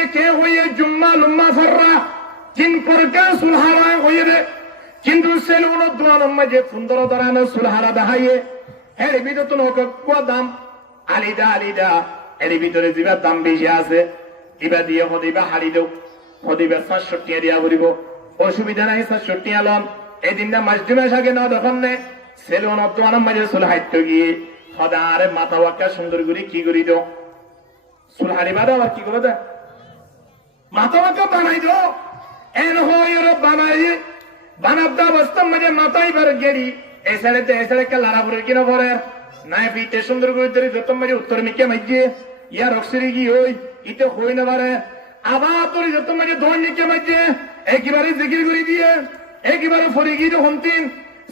দিয়ে কে হয়ে জুম্মা লুম্মা ফররা তিন প্রকার সুলহারা হয়ে রে কিন্তু সেলুন দোয়ানোর মাঝে সুন্দর ধরানো সুলহারা দেখাইয়ে এর ভিতরে তো দাম আলিদা এর ভিতরে যেবার দাম বেশি আছে এবার দিয়ে হদিবা হারি দেও হদিবা ৬৭ দিয়া করিব অসুবিধা নাই ৬৭ আলম এই দিনটা মাস ২ মাস আগে না তখন নে সেলুন দোয়ানোর মাঝে সুলহাইতে গিয়ে সদারে মাথা ওয়াক্কা সুন্দর করে কি করি দাও সুলহারি বাদা আবার কি করে দে মাথা ওয়াক্কা বানাই দাও এন হয় বানাই বানাবদা অবস্থার মাঝে মাথায় বার গেরি এসারে কে লারা পরে কিনা পরে নাই পিতে সুন্দর করে ধরে যত মাঝে উত্তর মিকে মাইজে ইয়ার অক্সরে কি ওই ইতে হই না পারে আবার তোর যত মাঝে ধন নিকে মাইজে একেবারে জিকির করে দিয়ে একেবারে ফরি গিয়ে হন্তিন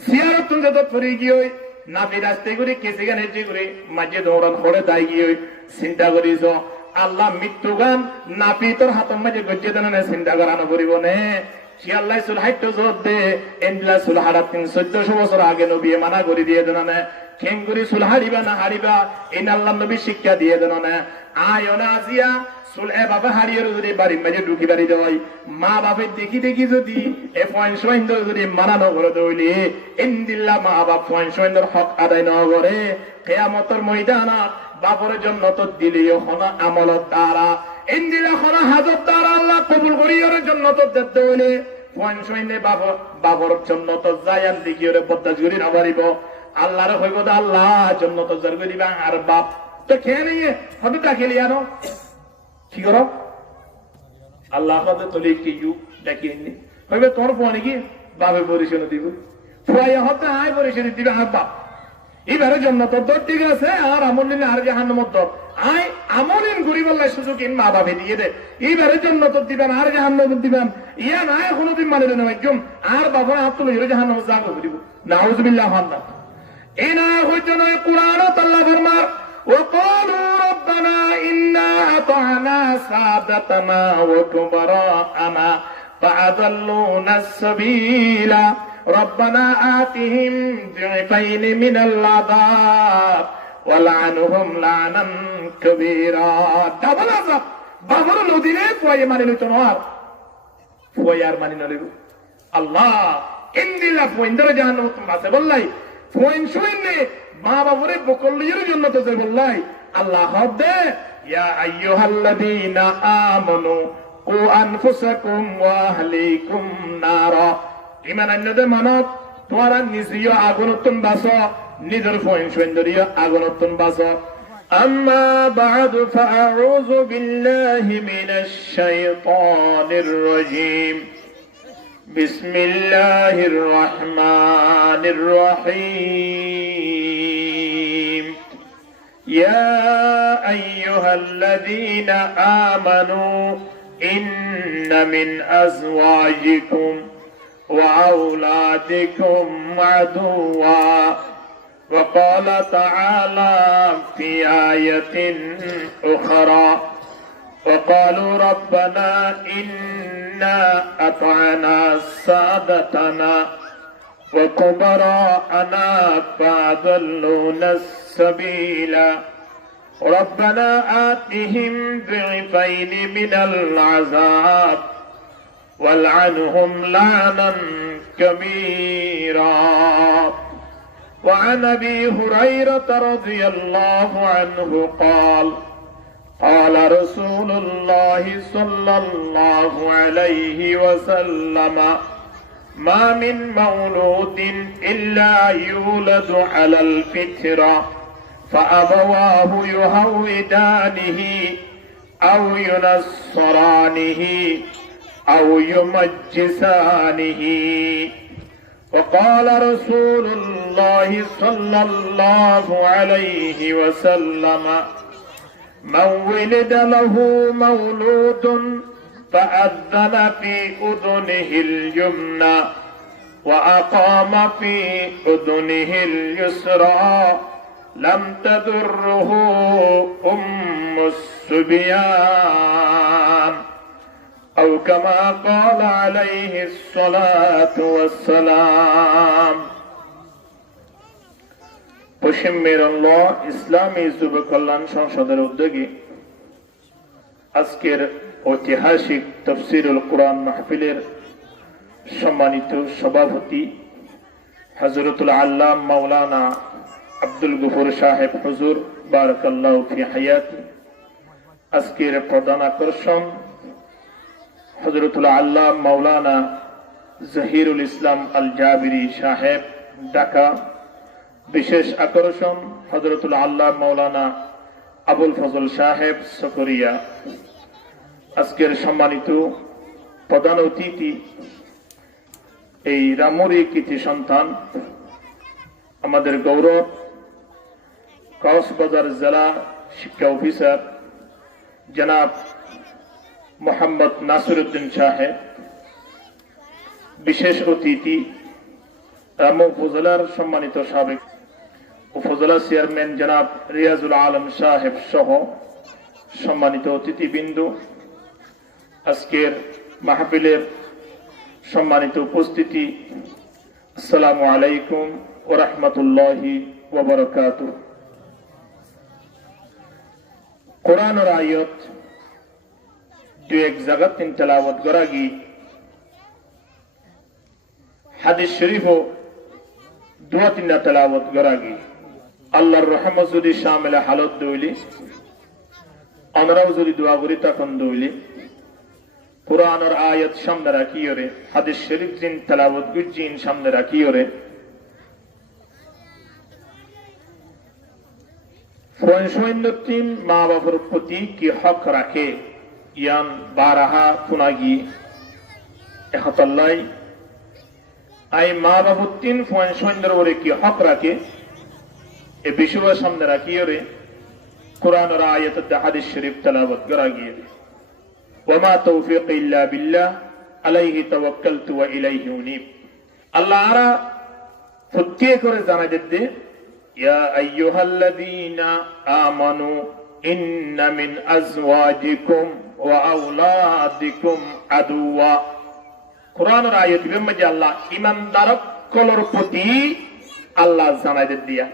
সিয়ারত তুমি যত ফরি গিয়ে ওই নাপি রাস্তায় করে কেসে গান হেঁটে করে মাঝে দৌড়ান হরে দায় গিয়ে ওই চিন্তা করিস আল্লাহ মৃত্যু গান নাপি তোর হাতের মাঝে গজ্জে দেন চিন্তা করানো করিব নে সে আল্লাহ সুলহাইট জোর দে এন্ডিলা সুলহারা ১৪০০ বছর আগে নবী মানা করে দিয়ে দেন না খেঙ্গুরি সুলহারিবা না হারিবা এই আল্লাহ নবী শিক্ষা দিয়ে দেন না আয় না আজিয়া সুলহে বাবা হারিয়ে যদি বাড়ির মাঝে ঢুকি বাড়ি দেওয়াই মা বাপের দেখি যদি এ পয়েন্ট যদি মানানো করে দইলে এন্দিল্লা মা বাপ পয়েন্ট হক আদায় ন করে কেয়ামতের ময়দানা বাপর জন্য তো দিলেও হন আমলত দ্বারা ইন্দিরা হন হাজত দ্বারা আল্লাহ কবুল করিওর জন্য তো দেখতে হইলে পয়েন্ট বাবর জন্য তো যায়ান দেখিওরে বদাস করি না পারিব আল্লাহরে হইব আল্লাহ জন্য তো জর করিবা আর বাপ তো খেয়ে নিয়ে হবে তা খেলি আনো কি করো আল্লাহ হতে তলি কি যুগ ডাকিয়ে নি হইবে তোর ফোনে কি বাপে পরিশোধ দিব ফুয়াইয়া হতে আয় পরিশোধ দিবে আর বাপ এবারে জন্য তো ঠিক আছে আর আমলিন আর জাহান্নামত আই আমলিন ঘুরি বললে সুযোগ মা বাপে দিয়ে দে এইবারে জন্য তো দিবেন আর জাহান্নাম দিবেন ইয়া নাই কোনোদিন মানে না একদম আর বাবা আপনি লইরে জাহান্নাম যাব দিব নাউজুবিল্লাহ আল্লাহ এই না হইতো না কুরআনত আল্লাহ ফরমার وقالوا ربنا إنا أطعنا سادتنا وكبراءنا فأضلونا السبيل ربنا آتهم ضعفين من العذاب ولعنهم لعنا كبيرا ডাবল আযাব বাবর নদীরে ফুয়ায়ে মানে লইতো না ফুয়ায়ার মানে না লইব আল্লাহ ইন্দিলা ফুইন্দরে জাহান্নাম আছে বললাই ফুইন শুইনে মা বাবরে বকলির জন্য তো যে বললাই আল্লাহ হদে ইয়া আইয়ুহাল্লাযীনা আমানু কু আনফুসাকুম ওয়া আহলিকুম নারা ইমান আন্নদে মানত তোরা নিজেও আগুনতন বাসো নিজের ফয়েন্সুন্দরিও আগুনতন বাসো আম্মা বা'দু ফাআউযু বিল্লাহি মিনাশ শাইতানির রাজীম বিসমিল্লাহির রহমানির রহিম ইয়া আইয়ুহাল্লাযীনা আমানু ইন্না মিন আজওয়াজিকুম وأولادكم عدوا وقال تعالى في آية أخرى وقالوا ربنا إنا أطعنا سادتنا وكبراءنا فأضلونا السبيل ربنا آتهم ضعفين من العذاب والعنهم لعنا كبيرا وعن ابي هريره رضي الله عنه قال قال رسول الله صلى الله عليه وسلم ما من مولود الا يولد على الفطره فابواه يهودانه او ينصرانه أو يمجسانه وقال رسول الله صلى الله عليه وسلم من ولد له مولود فأذن في أذنه اليمنى وأقام في أذنه اليسرى لم تضره أم الصبيان أو كما قال عليه الصلاة والسلام পশ্চিম মেরুল্লাহ ইসলামী যুব কল্যাণ সংসদের উদ্যোগে আজকের ঐতিহাসিক তাফসীরুল কোরআন মাহফিলের সম্মানিত সভাপতি হযরতুল আল্লামা মাওলানা আব্দুল গফুর সাহেব হুজুর বারাকাল্লাহু ফি হায়াতি, আজকের প্রধান আকর্ষণ হযরতুল আল্লামা মাওলানা জহিরুল ইসলাম আল জাবিরি সাহেব ঢাকা, বিশেষ আকর্ষণ হযরতুল আল্লামা মাওলানা আবুল ফজল সাহেব সকরিয়া। আজকের সম্মানিত প্রধান অতিথি এই রামুরি কৃতি সন্তান, আমাদের গৌরব কক্সবাজার জেলা শিক্ষা অফিসার জনাব মোহাম্মদ নাসিরউদ্দিন সাহেব, বিশেষ অতিথি রামু উপজেলার সম্মানিত সাবেক উপজেলা চেয়ারম্যান জনাব রিয়াজুল আলম সাহেব সহ সম্মানিত অতিথিবৃন্দ, আজকের মাহফিলের সম্মানিত উপস্থিতি, আসসালামু আলাইকুম ওয়া রাহমাতুল্লাহি ওয়া বারাকাতুহু। কোরআনের আয়াত দু এক জায়গা তিন তেলাওয়াত করা গি, হাদিস শরীফও দুয়া তিনটা তেলাওয়াত করা গি। আল্লাহর রহমত যদি শামিলে হালত দইলি, আমরাও যদি দোয়া করি তখন দইলি কোরআনের আয়াত সামনে রাখি ওরে, হাদিস শরীফ জিন তেলাওয়াত গুজিন সামনে রাখি ওরে, ফয়সইন্নতিন মা বাবার প্রতি কি হক রাখে ইয়ান বারাহা ফুনাগি এহতাল্লাই আই মা বাবুত্তিন ফয়সইন্নর ওরে কি হক রাখে এ বিষয় সামনে রাখি ওরে কোরআনের আয়াত হাদিস শরীফ তেলাওয়াত করা গিয়ে। ওয়ামা তৌফিক ইল্লা বিল্লাহ আলাইহি তাওয়াক্কালতু ওয়া ইলাইহি উনীব। আল্লাহ আরা ফুটিয়ে করে জানাই দিতে, ইয়া আইয়ুহাল্লাযীনা আমানু ইন্না মিন আজওয়াজিকুম ওয়া আওলাদিকুম আদুওয়া। কোরআনের আয়াত মধ্যে আল্লাহ ঈমানদারক কলর প্রতি আল্লাহ জানাই দিয়া,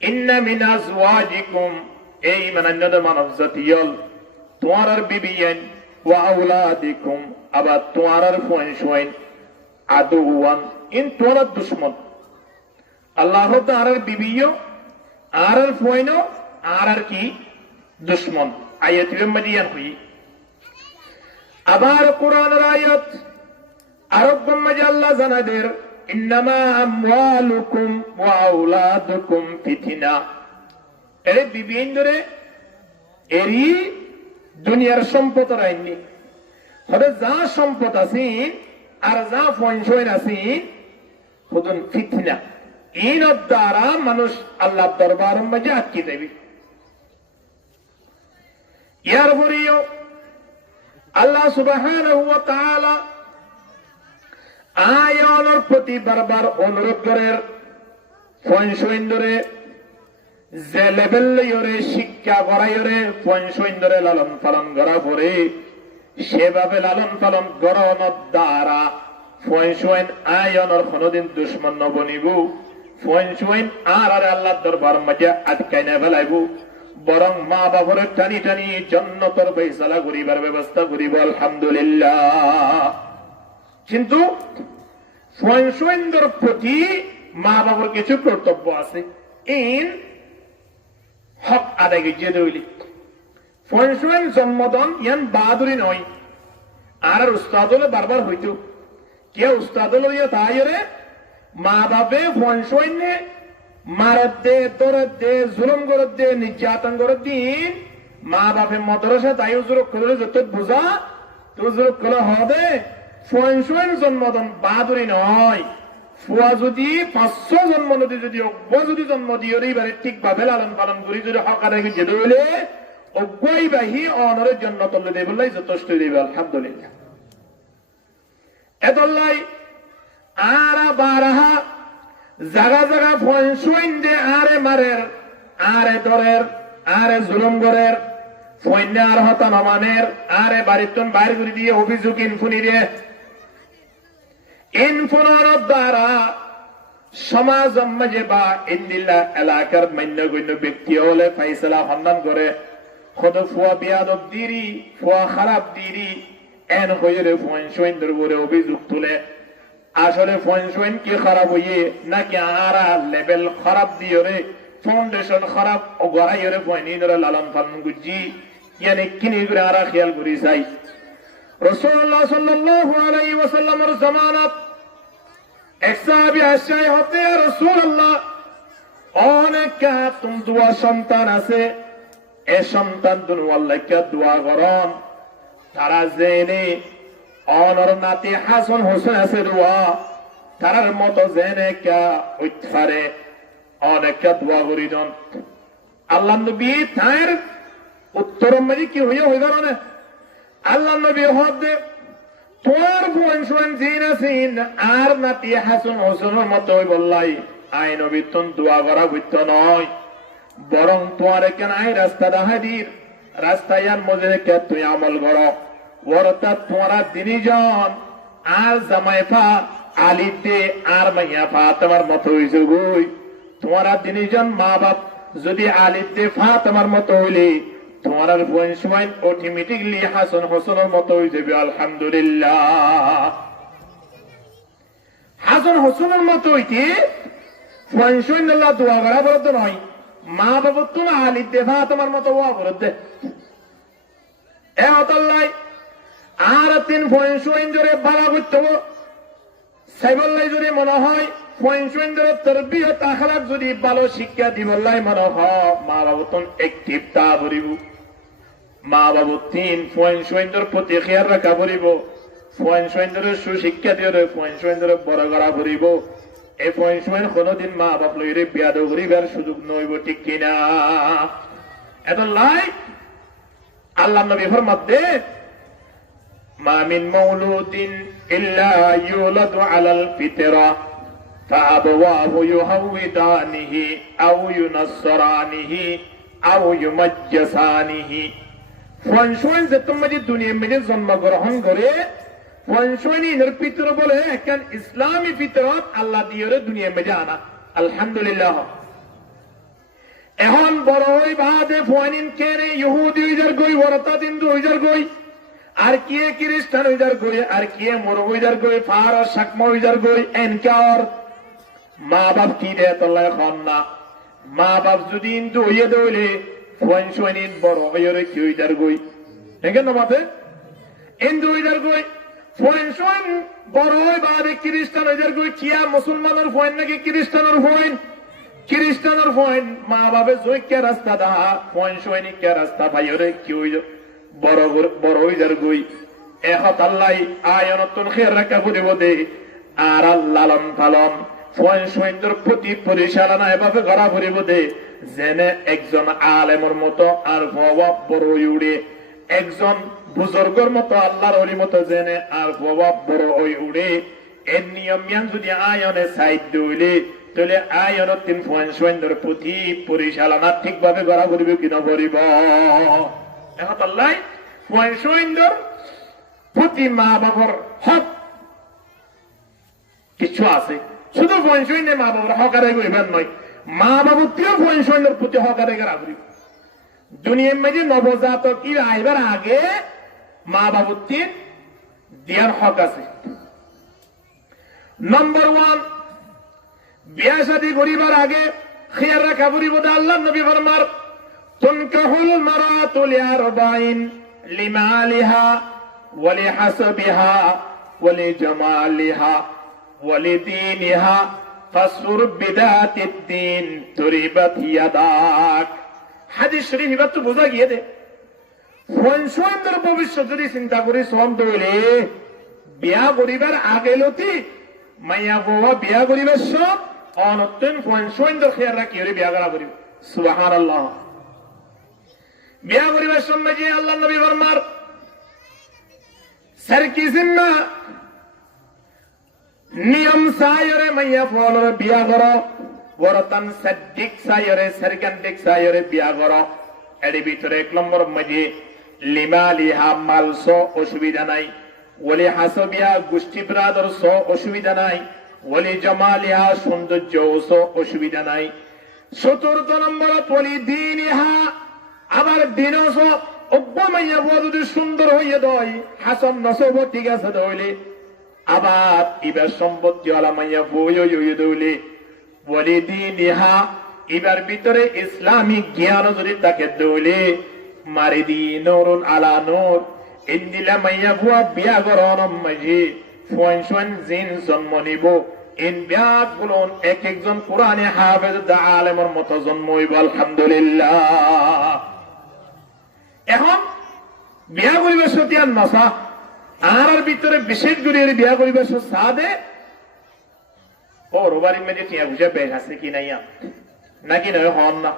ইন্না মিন আজওয়াজিকুম এই মানন্যদ মানব জাতিয়ল তোমার বিবিয়ান ওয়া আওলাদিকুম আবার তোমার ফয়সওয়াইন আদুওয়ান ইন তোমার দুশমন। আল্লাহ তাআলার বিবিও আর ফয়নো আর কি দুশমন। আয়াতের মধ্যে হই আবার কোরআনের আয়াত আরব মধ্যে আল্লাহ জানাদের ইন্নামা আমওয়ালুকুম ওয়া আওলাদুকুম ফিতনা। এর বিবিন ধরে এরি দুনিয়ার সম্পদ রাইনি হবে, যা সম্পদ আছে আর যা ফয়সওয়াইন আছে খুদুন ফিতনা। ইন দ্বারা মানুষ আল্লাহ দরবার মাঝে আটকে দেবে। ইয়ার পরেও আল্লাহ সুবহানাহু ওয়া তাআলা আয়ানের প্রতি বারবার অনুরোধ করেন, ফয়সইন্দরে যে লেভেল লইরে শিক্ষা করাইরে ফয়সইন্দরে লালন পালন করা পরে সেভাবে লালন পালন করানোর দ্বারা ফয়সইন আয়ানের কোনদিন দুশমন নবনিব, ফয়সইন আর আল্লাহর দরবার মাঝে আটকাই না ফেলাইব, বরং মা বাবার টানি টানি জান্নাতের ফয়সালা করিবার ব্যবস্থা করিব। আলহামদুলিল্লাহ। কিন্তু ফয়সইনদের প্রতি মা বাবার কিছু কর্তব্য আছে, ইন হক আদায় গিয়ে রইলি। ফয়সইন জন্মদন ইয়ান বাহাদুরি নয়। আর উস্তাদ হলে বারবার হইতো কে উস্তাদ হলো ইয়ে তাই রে মা বাপে ফয়সইনে মারত দে দরদ দে জুলুম করত দে নির্যাতন করত দিন মা বাপে মদরসা তাই উজুরক করলে যত বোঝা তো উজুরক করলে হবে। ফয়সইন জন্মদন বাহাদুরি নয়। ফুয়া যদি 500 জন্ম নদী যদি অজ্ঞ যদি জন্ম দিয়ে এবারে ঠিক ভাবে লালন পালন করি যদি হকারে যেতে হইলে অজ্ঞই বাহি অনরের জন্য তল্লে দেব যথেষ্ট দেবে। আলহামদুলিল্লাহ। এতল্লাই আর বারাহা জাগা জাগা ফয়সইন দে আরে মারের আরে দরের আরে জুলুম গরের ফয়নে আর হতা নমানের আরে বাড়িতন বাইর করে দিয়ে অভিযোগ ইনফুনি দিয়ে ইনফুনের দ্বারা সমাজ মাঝে বা ইন্দিল্লা এলাকার মান্যগণ্য ব্যক্তি হলে ফাইসলা সন্ধান করে খদ ফুয়া বিয়াদব দিরি ফুয়া খারাপ দিরি এন হইরে ফোন সৈন্যর বলে অভিযোগ তুলে আসলে ফোন সৈন কি খারাপ হইয়ে নাকি আরা লেভেল খারাপ দিয়ে রে ফাউন্ডেশন খারাপ গড়াই রে ফোন ধরে লালন পালন গুজি ইয়ানি কিনি করে আরা খেয়াল করি চাই রাসূলুল্লাহ সাল্লাল্লাহু আলাইহি ওয়াসাল্লামের জামানাত এক সাহাবী আসে হতে রাসূলুল্লাহ অনেক তুম দুয়া সন্তান আছে এ সন্তান দুন আল্লাহকে দোয়া করন তারা জেনে অনর নাতি হাসান হোসেন আছে দোয়া তারার মতো জেনে কা উৎফারে অনেক দোয়া করি দন আল্লাহ নবী তার উত্তর মাঝে কি হয়ে গেল না আল্লাহ নবী হদে তোর বোন শোন জিন আছেন আর নাতি হাসান হোসেনের মতো বললাই আই নবী তুন দোয়া করা বুঝত নয় বরং তোমার কেন আই রাস্তা দাহাদির রাস্তায়ান মজে কে তুই আমল করো অর্থাৎ তোমরা দিনীজন আর জামাইফা আলিতে আর মাইয়া ফাতেমার মতো হইছে গই তোমরা দিনীজন মা বাপ যদি আলিতে ফাতেমার মতো হইলে তোমার বোন সময় অটোমেটিকলি হাসান হোসেনের মতো হয়ে যাবে আলহামদুলিল্লাহ হাসান হোসেনের মতো হইতে বোন সৈন্যল্লাহ দোয়া করা বলতে নয় মা বাবা তুমি আলিতে ফাতেমার মতো হওয়া বলতে এ হতাল্লাই আর তিন ফয়েন ধরে বালা করতে সাইবল্লাই যদি মনে হয় ফয়েন ধরে তরবিয়ত আখলাক যদি ভালো শিক্ষা দিবল্লাই মনে হয় মা বাবু তুন একটিভ তা ভরিব মা বাবু তিন ফয়েন ধরে প্রতি খেয়াল রাখা ভরিব ফয়েন ধরে সুশিক্ষা দিয়ে ফয়েন ধরে বড় করা ভরিব এই ফয়েন কোনদিন মা বাপ লইরে বিয়াদ করিবার সুযোগ নইব ঠিক কিনা এত লাই আল্লাহ নবী ফরমাতে মা মিন মাউলুদিন ইল্লা ইউলাদু আলাল ফিতরা ফাআবওয়াহু ইউহাউদানিহি আও ইউনাসরানিহি আও ইউমাজ্জাসানিহি ফয়েন যে তোমরা যে দুনিয়ার মধ্যে জন্মগ্রহণ করে ফয়েনের পিতর বলে একখান ইসলামী ফিতরত আল্লাহ দিয়ে দুনিয়ার মধ্যে আনা আলহামদুলিল্লাহ এখন বড় হই বাদে ফয়েন কেনে ইহুদি হইজার গই ওরতা হিন্দু হইজার গই আর কে খ্রিস্টান হইজার গই আর কে মোর হইজার গই ফারস সাকমা হইজার গই এনকার মা বাপ কি দে তোল্লা এখন না মা বাপ যদি হিন্দু হইয়ে দইলে ফয়েন বড় হইরে কি হইজার গই এখানে মাতে হিন্দু হইজার গই ফয়েন বড় হই বাদে খ্রিস্টান হইজার গই কিয়া মুসলমানের ফয়েন নাকি খ্রিস্টানের ফয়েন খ্রিস্টানের ফয়েন মা বাপে জৈক্য রাস্তা দা ফয়েন কে রাস্তা ভাইরে কি হইল বড় হইজার গই এহত আল্লাহ আয়নতুন খেয়াল রাখা পড়িব দে আর লালন পালন ফয়েন প্রতি পরিচালনা এভাবে করা পড়িব দে যেনে একজন আলেমর মতো আর বাবা বড় উড়ে একজন বুজুর্গর মতো আল্লাহর ওলি মতো জেনে আর বাবা বড় ওই উড়ে এর নিয়ম যদি আয়নে সাইড দইলে তাহলে আয়ন তিন ফয়েন প্রতি পরিচালনা ঠিকভাবে করা করিব কিনা করিব এখন আল্লাহ ফয়েন প্রতি মা বাবার হক কিছু আছে শুধু ফয়েন মা বাবার হক আদায় করিবার নয় মা বাবুর তিও ফয়েনের প্রতি হক আদায় করা করিব দুনিয়ার মাঝে নবজাতক কি আইবার আগে মা বাবুর তিন দেওয়ার হক আছে নম্বর 1 বিয়া শাদী করিবার আগে খেয়াল রাখা করিব আল্লাহ নবী ফরমার তুনকাহুল মারাতু লিআরবাইন লিমালিহা ওয়া লিহাসবিহা ওয়া লিজামালিহা ওয়া লিদীনিহা ফাসুর বিদাতিদ দ্বীন তুরিবাত ইয়াদাক হাদিস শরীফ তো বোঝা গিয়ে দে ফয়েনের ভবিষ্যৎ যদি চিন্তা করি সম দইলে বিয়া করিবার আগে লতি মাইয়া বাবা বিয়া করিবার সব অনত্যন ফয়েনের খেয়াল রাখি বিয়া করা করিব সুবহানাল্লাহ বিয়া করিবার সময় যে আল্লাহ নবী ফরমার সরকি জিম্মা নিয়ম সায়রে মাইয়া ফলরে বিয়া করো বরতান সাদ্দিক সায়রে সরকান্দিক সায়রে বিয়া করো এর ভিতরে 1 নম্বর মধ্যে লিমালিহা মালসো অসুবিধা নাই ওলি হাসবিয়া গোষ্ঠী ব্রাদার সো অসুবিধা নাই ওলি জামালিহা সৌন্দর্য সো অসুবিধা নাই 14 নম্বর ওলি দীনিহা আবার দিনস অব্য মাইয়া বুয়া যদি সুন্দর হইয়া দই হাসন নসব ঠিক আছে দইলে আবার ইবার সম্পত্তি ওয়ালা মাইয়া বই হইয়া দইলে বলি দিনিহা এবার ভিতরে ইসলামিক জ্ঞান যদি তাকে দইলে মারি দি নূরুন আলা নূর ইন্দিলা মাইয়া বুয়া বিয়া গরন মাঝি ফোন শোন জিন জন্ম নিব ইন বিয়াত গুলন এক একজন কোরআনে হাফেজ দা আলেমের মতো জন্ম হইব আলহামদুলিল্লাহ। এখন বিয়া করিবার সত্যি আর নসা আর ভিতরে বিশেষ করে বিয়া করিবার সাদে ও রোবারি মেঝে টিয়া বুঝা বেশ আছে কি নাই নাকি নয় হন না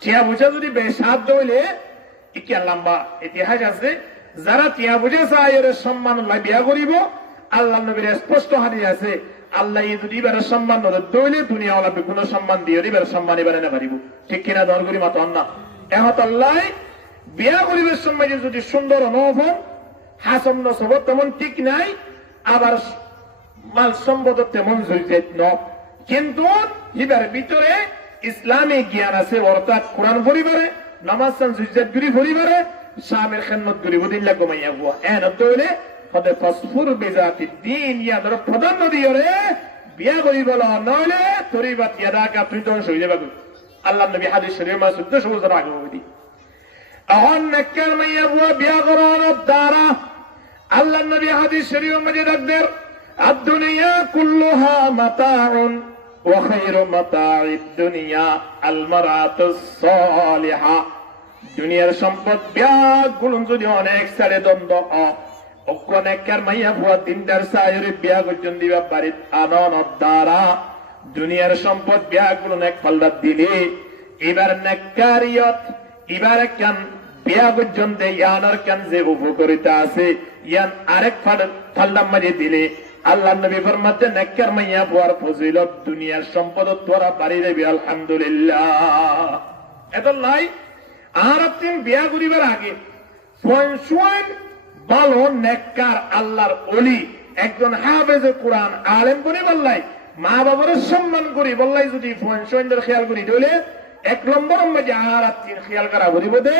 টিয়া বুঝা যদি বেসাদ দইলে কি লম্বা ইতিহাস আছে যারা টিয়া বুঝা চায় সম্মান বিয়া করিব আল্লাহ নবীর স্পষ্ট হাদিস আছে আল্লাহ যদি এবার সম্মান দইলে দুনিয়া ওলাবে কোন সম্মান দিয়ে এবার সম্মান এবারে না পারিব ঠিক কিনা দর করি মত না এখন আল্লাহ বিয়া করিবার সময় যদি সুন্দর নব হাসন নসব তেমন ঠিক নাই আবার মাল সম্পদ তেমন ন কিন্তু এবার ভিতরে ইসলামিক জ্ঞান আছে অর্থাৎ কোরআন পরিবারে নামাজ জুজাত গুরি পরিবারে সামের খেদমত গুরি বদিন লাগো মাইয়া বুয়া এন দইলে হতে ফসফুর বিজাতি দিন ইয়া ধর প্রধান দিয়রে বিয়া করিব নইলে তরিবাত ইয়াদাকা তুই তো হয়ে যাবে আল্লাহ নবী হাদিস শরীফ মা 1400 বছর আগে বলি এখন নেককার মাইয়া বুয়া বিয়া করানোর দ্বারা আল্লাহ নবী হাদিস শরীফ মধ্যে রাখদের الدنيا كلها متاع وخير متاع الدنيا المرأة الصالحة দুনিয়ার সম্পদ বিয়াগুলো যদি অনেক সাড়ে দ্বন্দ্ব অনেকের মাইয়া ভুয়া তিনটার সায়রে বিয়া করছেন দিবা বাড়ির আনন্দ দ্বারা দুনিয়ার সম্পদ বিয়াগুলো এক পাল্লা দিলে এবার নেকারিয়ত এবার কেন বিয়া করছেন দে ইয়ানোর কেন যে উপকারিতা আছে ইয়ান আরেক পাল্লার মাঝে দিলে আল্লাহ নবী ফরমাতে নেককার মাইয়া বুয়ার ফজিলত দুনিয়ার সম্পদ তোরা বাড়ি দেবে আলহামদুলিল্লাহ। এত লাই আর আপনি বিয়া করিবার আগে ভালো নেককার আল্লাহর ওলি একজন হাফেজে কোরআন আলেম করে বললাই মা বাবার সম্মান করি বললাই যদি ফোনের খেয়াল করি তাহলে এক নম্বর মাঝে আর আপনি খেয়াল করা করিব দে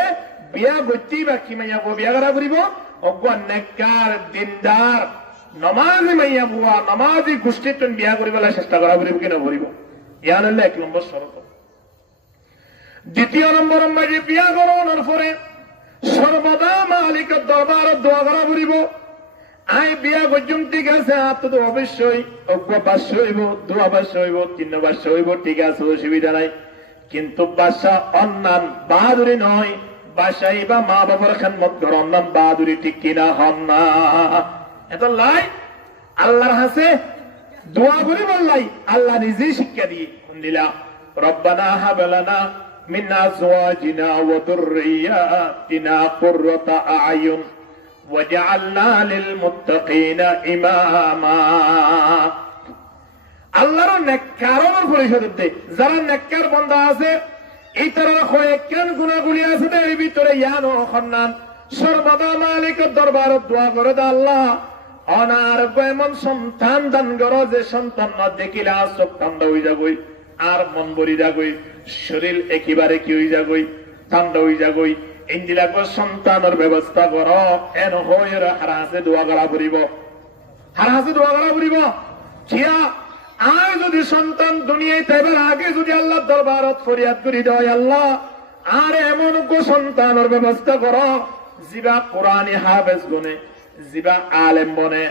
বিয়া করতেই বা কি মাইয়া বিয়া করা করিব অজ্ঞান নেককার দিনদার নমাজি মাইয়া বুয়া নমাজি গোষ্ঠীর বিয়া করিবেলা চেষ্টা করা করিব কিনা করিব ইয়ান হলে এক নম্বর শরত। দ্বিতীয় নম্বর মাঝে বিয়া করানোর পরে সর্বদা মালিকের দরবার দোয়া করা করিব আই বিয়া করছুম ঠিক আছে আর তো অবশ্যই অজ্ঞ বাস্য হইব দোয়া বাস্য হইব 3 বাস্য হইব ঠিক আছে অসুবিধা নাই কিন্তু বাসা অন্যান বাহাদুরি নয় বাসাই বা মা বাবার খেদমত কর অন্যান বাহাদুরি ঠিক কিনা হন না এত লাই আল্লাহর হাসে দোয়া করি বললাই আল্লাহ নিজেই শিক্ষা দিয়ে দিলা রব্বানা হাব লানা মিন আজওয়াজিনা ওয়া যুররিয়াতিনা কুররাতা আ'য়ুন ওয়াজআলনা লিল মুত্তাকিনা ইমামা। আল্লাহর নেককারের পরিচয় দিতে যারা নেককার বান্দা আছে এই তারা কয়েকখান গুণাগুলি আছে এর ভিতরে ইয়ানো খন্নান সর্বদা মালিকের দরবারে দোয়া করে দে আল্লাহ অনার এমন সন্তান দান করো যে সন্তান না দেখিলে চোখ ঠান্ডা হয়ে যাবই আর মন ভরি যাবই শরীর একেবারে কি হয়ে যাবই ঠান্ডা হয়ে যাবই ইন্দিলাক সন্তানের ব্যবস্থা করো এন হয়ে হারাহাসে দোয়া করা পড়িব হারাহাসে দোয়া করা পড়িব চিয়া আর যদি সন্তান দুনিয়ায় তাইবার আগে যদি আল্লাহ দরবারত ফরিয়াদ করি দেয় আল্লাহ আর এমন কো সন্তানের ব্যবস্থা করো জিবা কোরআনে হাফেজ গুনে জিবা আলেম বনে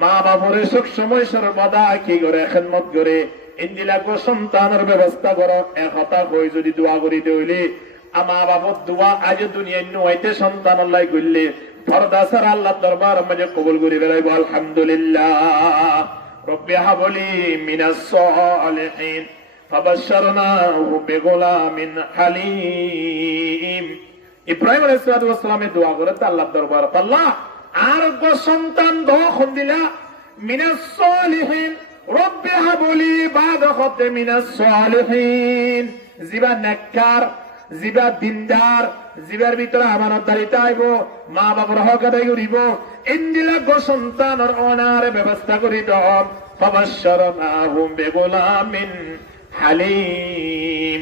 মা বাবরে সব সময় সর্বদা কি করে খেদমত করে ইন্দিলাকো সন্তানের ব্যবস্থা করো একতা হয়ে যদি দোয়া করি হইলে মা বাবার দোয়া আজ দুনিয়ায় নয়তে সন্তান আল্লাহ করলে পর্দা ছাড়া আল্লাহ দরবার মাঝে কবুল করে বেড়াইব আলহামদুলিল্লাহ। রব্বি হাবলি মিনাস সালিহিন ফাবাশশারনাহু বিগুলামিন হালিম। ইব্রাহিম আলাইহিস সালামের দোয়া করে আল্লাহ দরবার আল্লাহ আর গো সন্তান দখন দিলা মিনাস সালিহিন রব্বি হাবলি বাদা খাতে মিনাস সালিহিন জিবা নেককার জিবা দিনদার জিবার ভিতরে আমানতদারিতা আইব মা বাবার হক আদায় করিব ইন্দিলা গো সন্তানের অনারে ব্যবস্থা করি দাও ফাবাশশারনাহু বিগুলামিন হালিম।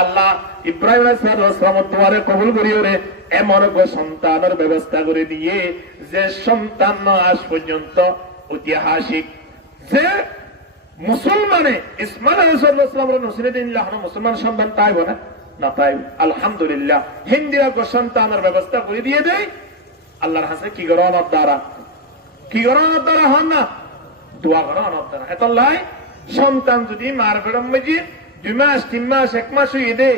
আল্লাহ ইব্রাহিম আলাইহিস সালামের দোয়ারে কবুল করিও রে এমন সন্তানের ব্যবস্থা করে দিয়ে যে সন্তান আজ পর্যন্ত ঐতিহাসিক যে মুসলমানে ইসমাইল আলাইহিস সালামের নসিবে দিন মুসলমান সন্তান পাইব না পাইব আলহামদুলিল্লাহ হিন্দিরা সন্তানের ব্যবস্থা করে দিয়ে দেয় আল্লাহর হাতে কি করো আমার দ্বারা হন না দোয়া করো আমার দ্বারা এত লাই সন্তান যদি মার বেড়ম মেজি 2 মাস 3 মাস 1 মাস হয়ে দে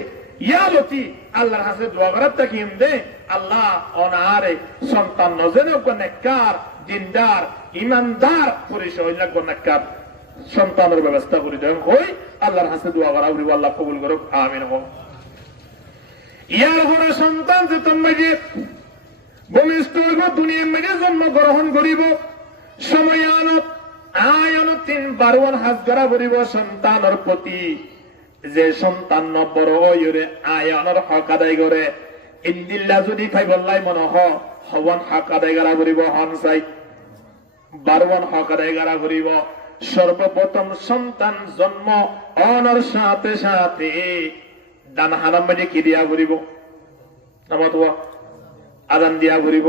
ইয়ালতি আল্লাহর হাতে দোয়া করার তাকিম দে আল্লাহ অনারে সন্তান নজেন নেককার দিনদার ইমানদার পরিচয় লাগবে নেককার সন্তানের ব্যবস্থা করে দেন হই আল্লাহর হাতে দোয়া করা উনি আল্লাহ কবুল করুক আমিন হো ইয়ার ঘরে সন্তান যে তোমাকে ভূমিষ্ঠ হইব দুনিয়ার মেঝে জন্মগ্রহণ করিব সময়ানত আয়নত 3 হাজ করা করিব সন্তানের প্রতি যে সন্তান বড় হইরে আয়নের হক আদায় করে ইন্দিল্লা যদি খাই বললাই মনে হওয়ান হক আদায় করা করিব হন চাই 12 হক আদায় করা করিব সর্বপ্রথম সন্তান জন্ম অনর সাথে সাথে ডান হারাম মাঝে কি দিয়া করিব নামাত আদান দিয়া করিব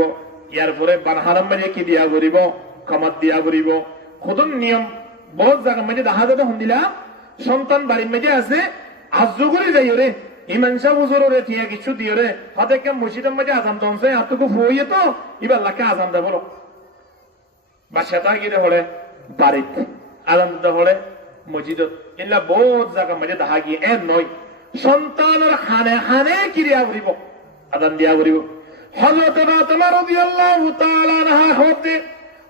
ইয়ার পরে বান হারাম মাঝে কি দিয়া করিব কামাত দিয়া করিব খুদন নিয়ম বহুত জায়গা মাঝে দেখা যাবে শুনিলা সন্তান বাড়ির মেঝে আছে আজ করে যাই রে ইমান সাহ হুজুর রে টিয়া কিছু দিও রে হাতে কে মসজিদের মাঝে আজান দনছে আর তোকে ফুয়ে তো এবার লাখে আজান দেব বাসাটা গিয়ে হলে বাড়িতে আজান দিতে হলে মসজিদত এগুলা বহুত জায়গা মাঝে দেখা গিয়ে এর নয় সন্তানের হানে হানে কিরিয়া করিব আজান দিয়া করিব হযরত ফাতেমা রাদিয়াল্লাহু তাআলা আনহা হতে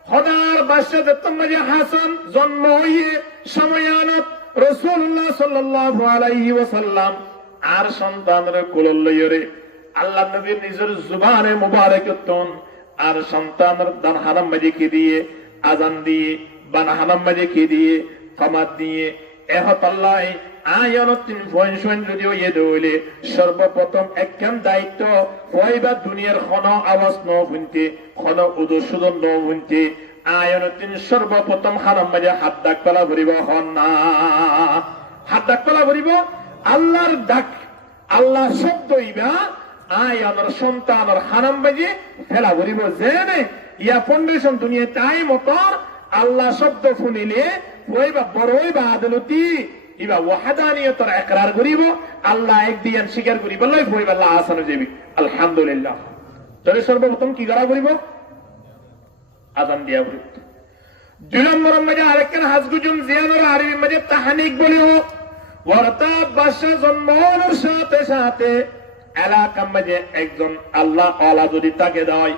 খোদার বাদশাহ মাঝে হাসান জন্ম হইয়ে সময়ানত রাসূলুল্লাহ সাল্লাল্লাহু আলাইহি ওয়াসাল্লাম আর সন্তানের কোল লইরে আল্লাহ নবীর নিজের জুবানে মুবারকতন আর সন্তানের দান হারাম মাঝে কি দিয়ে আজান দিয়ে বান হারাম মাঝে কি দিয়ে কামাত দিয়ে এহতাল্লাহ আয়ানতিন ফয়ন যদিও ইয়ে দইলে সর্বপ্রথম একখান দায়িত্ব হইবা দুনিয়ার খন আওয়াজ ন শুনতে খন উদুসুদন ন শুনতে আয়ানতিন সর্বপ্রথম হারাম মাঝে হাত ডাক পেলা ভরিব হন না হাত ডাক পেলা ভরিব আল্লাহর ডাক আল্লাহ শব্দ ইবা আয়ানোর সন্তানোর হারাম মাঝে ফেলা ভরিব জেনে ইয়া ফাউন্ডেশন দুনিয়া তাই মতর আল্লাহ শব্দ শুনিলে হইবা বড় হইবা আদালতি ইবা ওয়াহাদানিয়তের ইকরার করিব আল্লাহ একদিন স্বীকার করিব লই হইবা আল্লাহ আসান যাবি আলহামদুলিল্লাহ তবে সর্বপ্রথম কি করা করিব আযান দিয়া করিব 2 নম্বর মাঝে আরেকখান হাজগুজুম জিয়ানোর আরবি মাঝে তাহানিক বলিও ওয়ারতা বাদশা জন্মের সাথে সাথে এলাকা মাঝে একজন আল্লাহ আলা যদি তাকে দেয়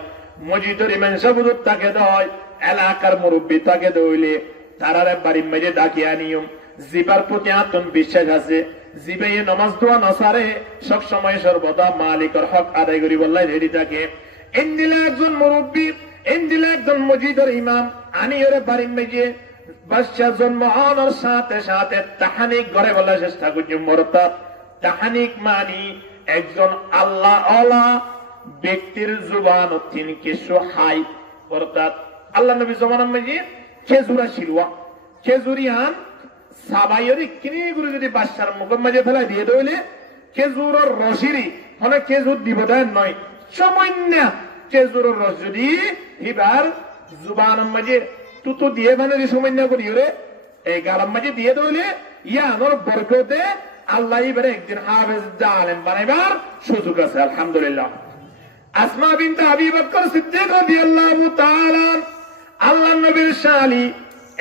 মসজিদের ইমাম সাহেব তাকে দেয় এলাকার মুরব্বী তাকে দইলে তারারে বাড়ির মাঝে ডাকিয়া নিয়ম জিবার প্রতি আত্মবিশ্বাস আছে জিবে নামাজ দোয়া নসারে সব সময় সর্বদা মালিকের হক আদায় করি বললাই রেডি থাকে ইন্দিলা একজন মুরব্বী ইন্দিলা একজন মসজিদের ইমাম আনি ওরে বাড়ির মাঝে বাদশা জন্ম হওয়ার সাথে সাথে তাহানিক ঘরে বলার চেষ্টা করছে মরতাদ তাহানিক মানি একজন আল্লাহ আলা ব্যক্তির জুবান তিনি কিছু হাই অর্থাৎ আল্লাহ নবী জমানার মাঝে খেজুরা শিলুয়া খেজুরিয়ান সাবাইয়ের কিনে গুলো যদি বাদশার মুখের মাঝে ফেলা দিয়ে দইলে খেজুরের রসিরি মানে খেজুর দিব দেয় নয় সামান্য খেজুরের রস যদি এবার জুবানের মাঝে তুতো দিয়ে মানে সামান্য করি রে এই গালার মাঝে দিয়ে দইলে ইয়ানোর বরকতে আল্লাহ এবারে একদিন হাফেজ আলেম বানাইবার সুযোগ আছে আলহামদুলিল্লাহ আসমা বিনতে আবি বকর সিদ্দিক রাদিয়াল্লাহু তাআলা আল্লাহ নবীর শালি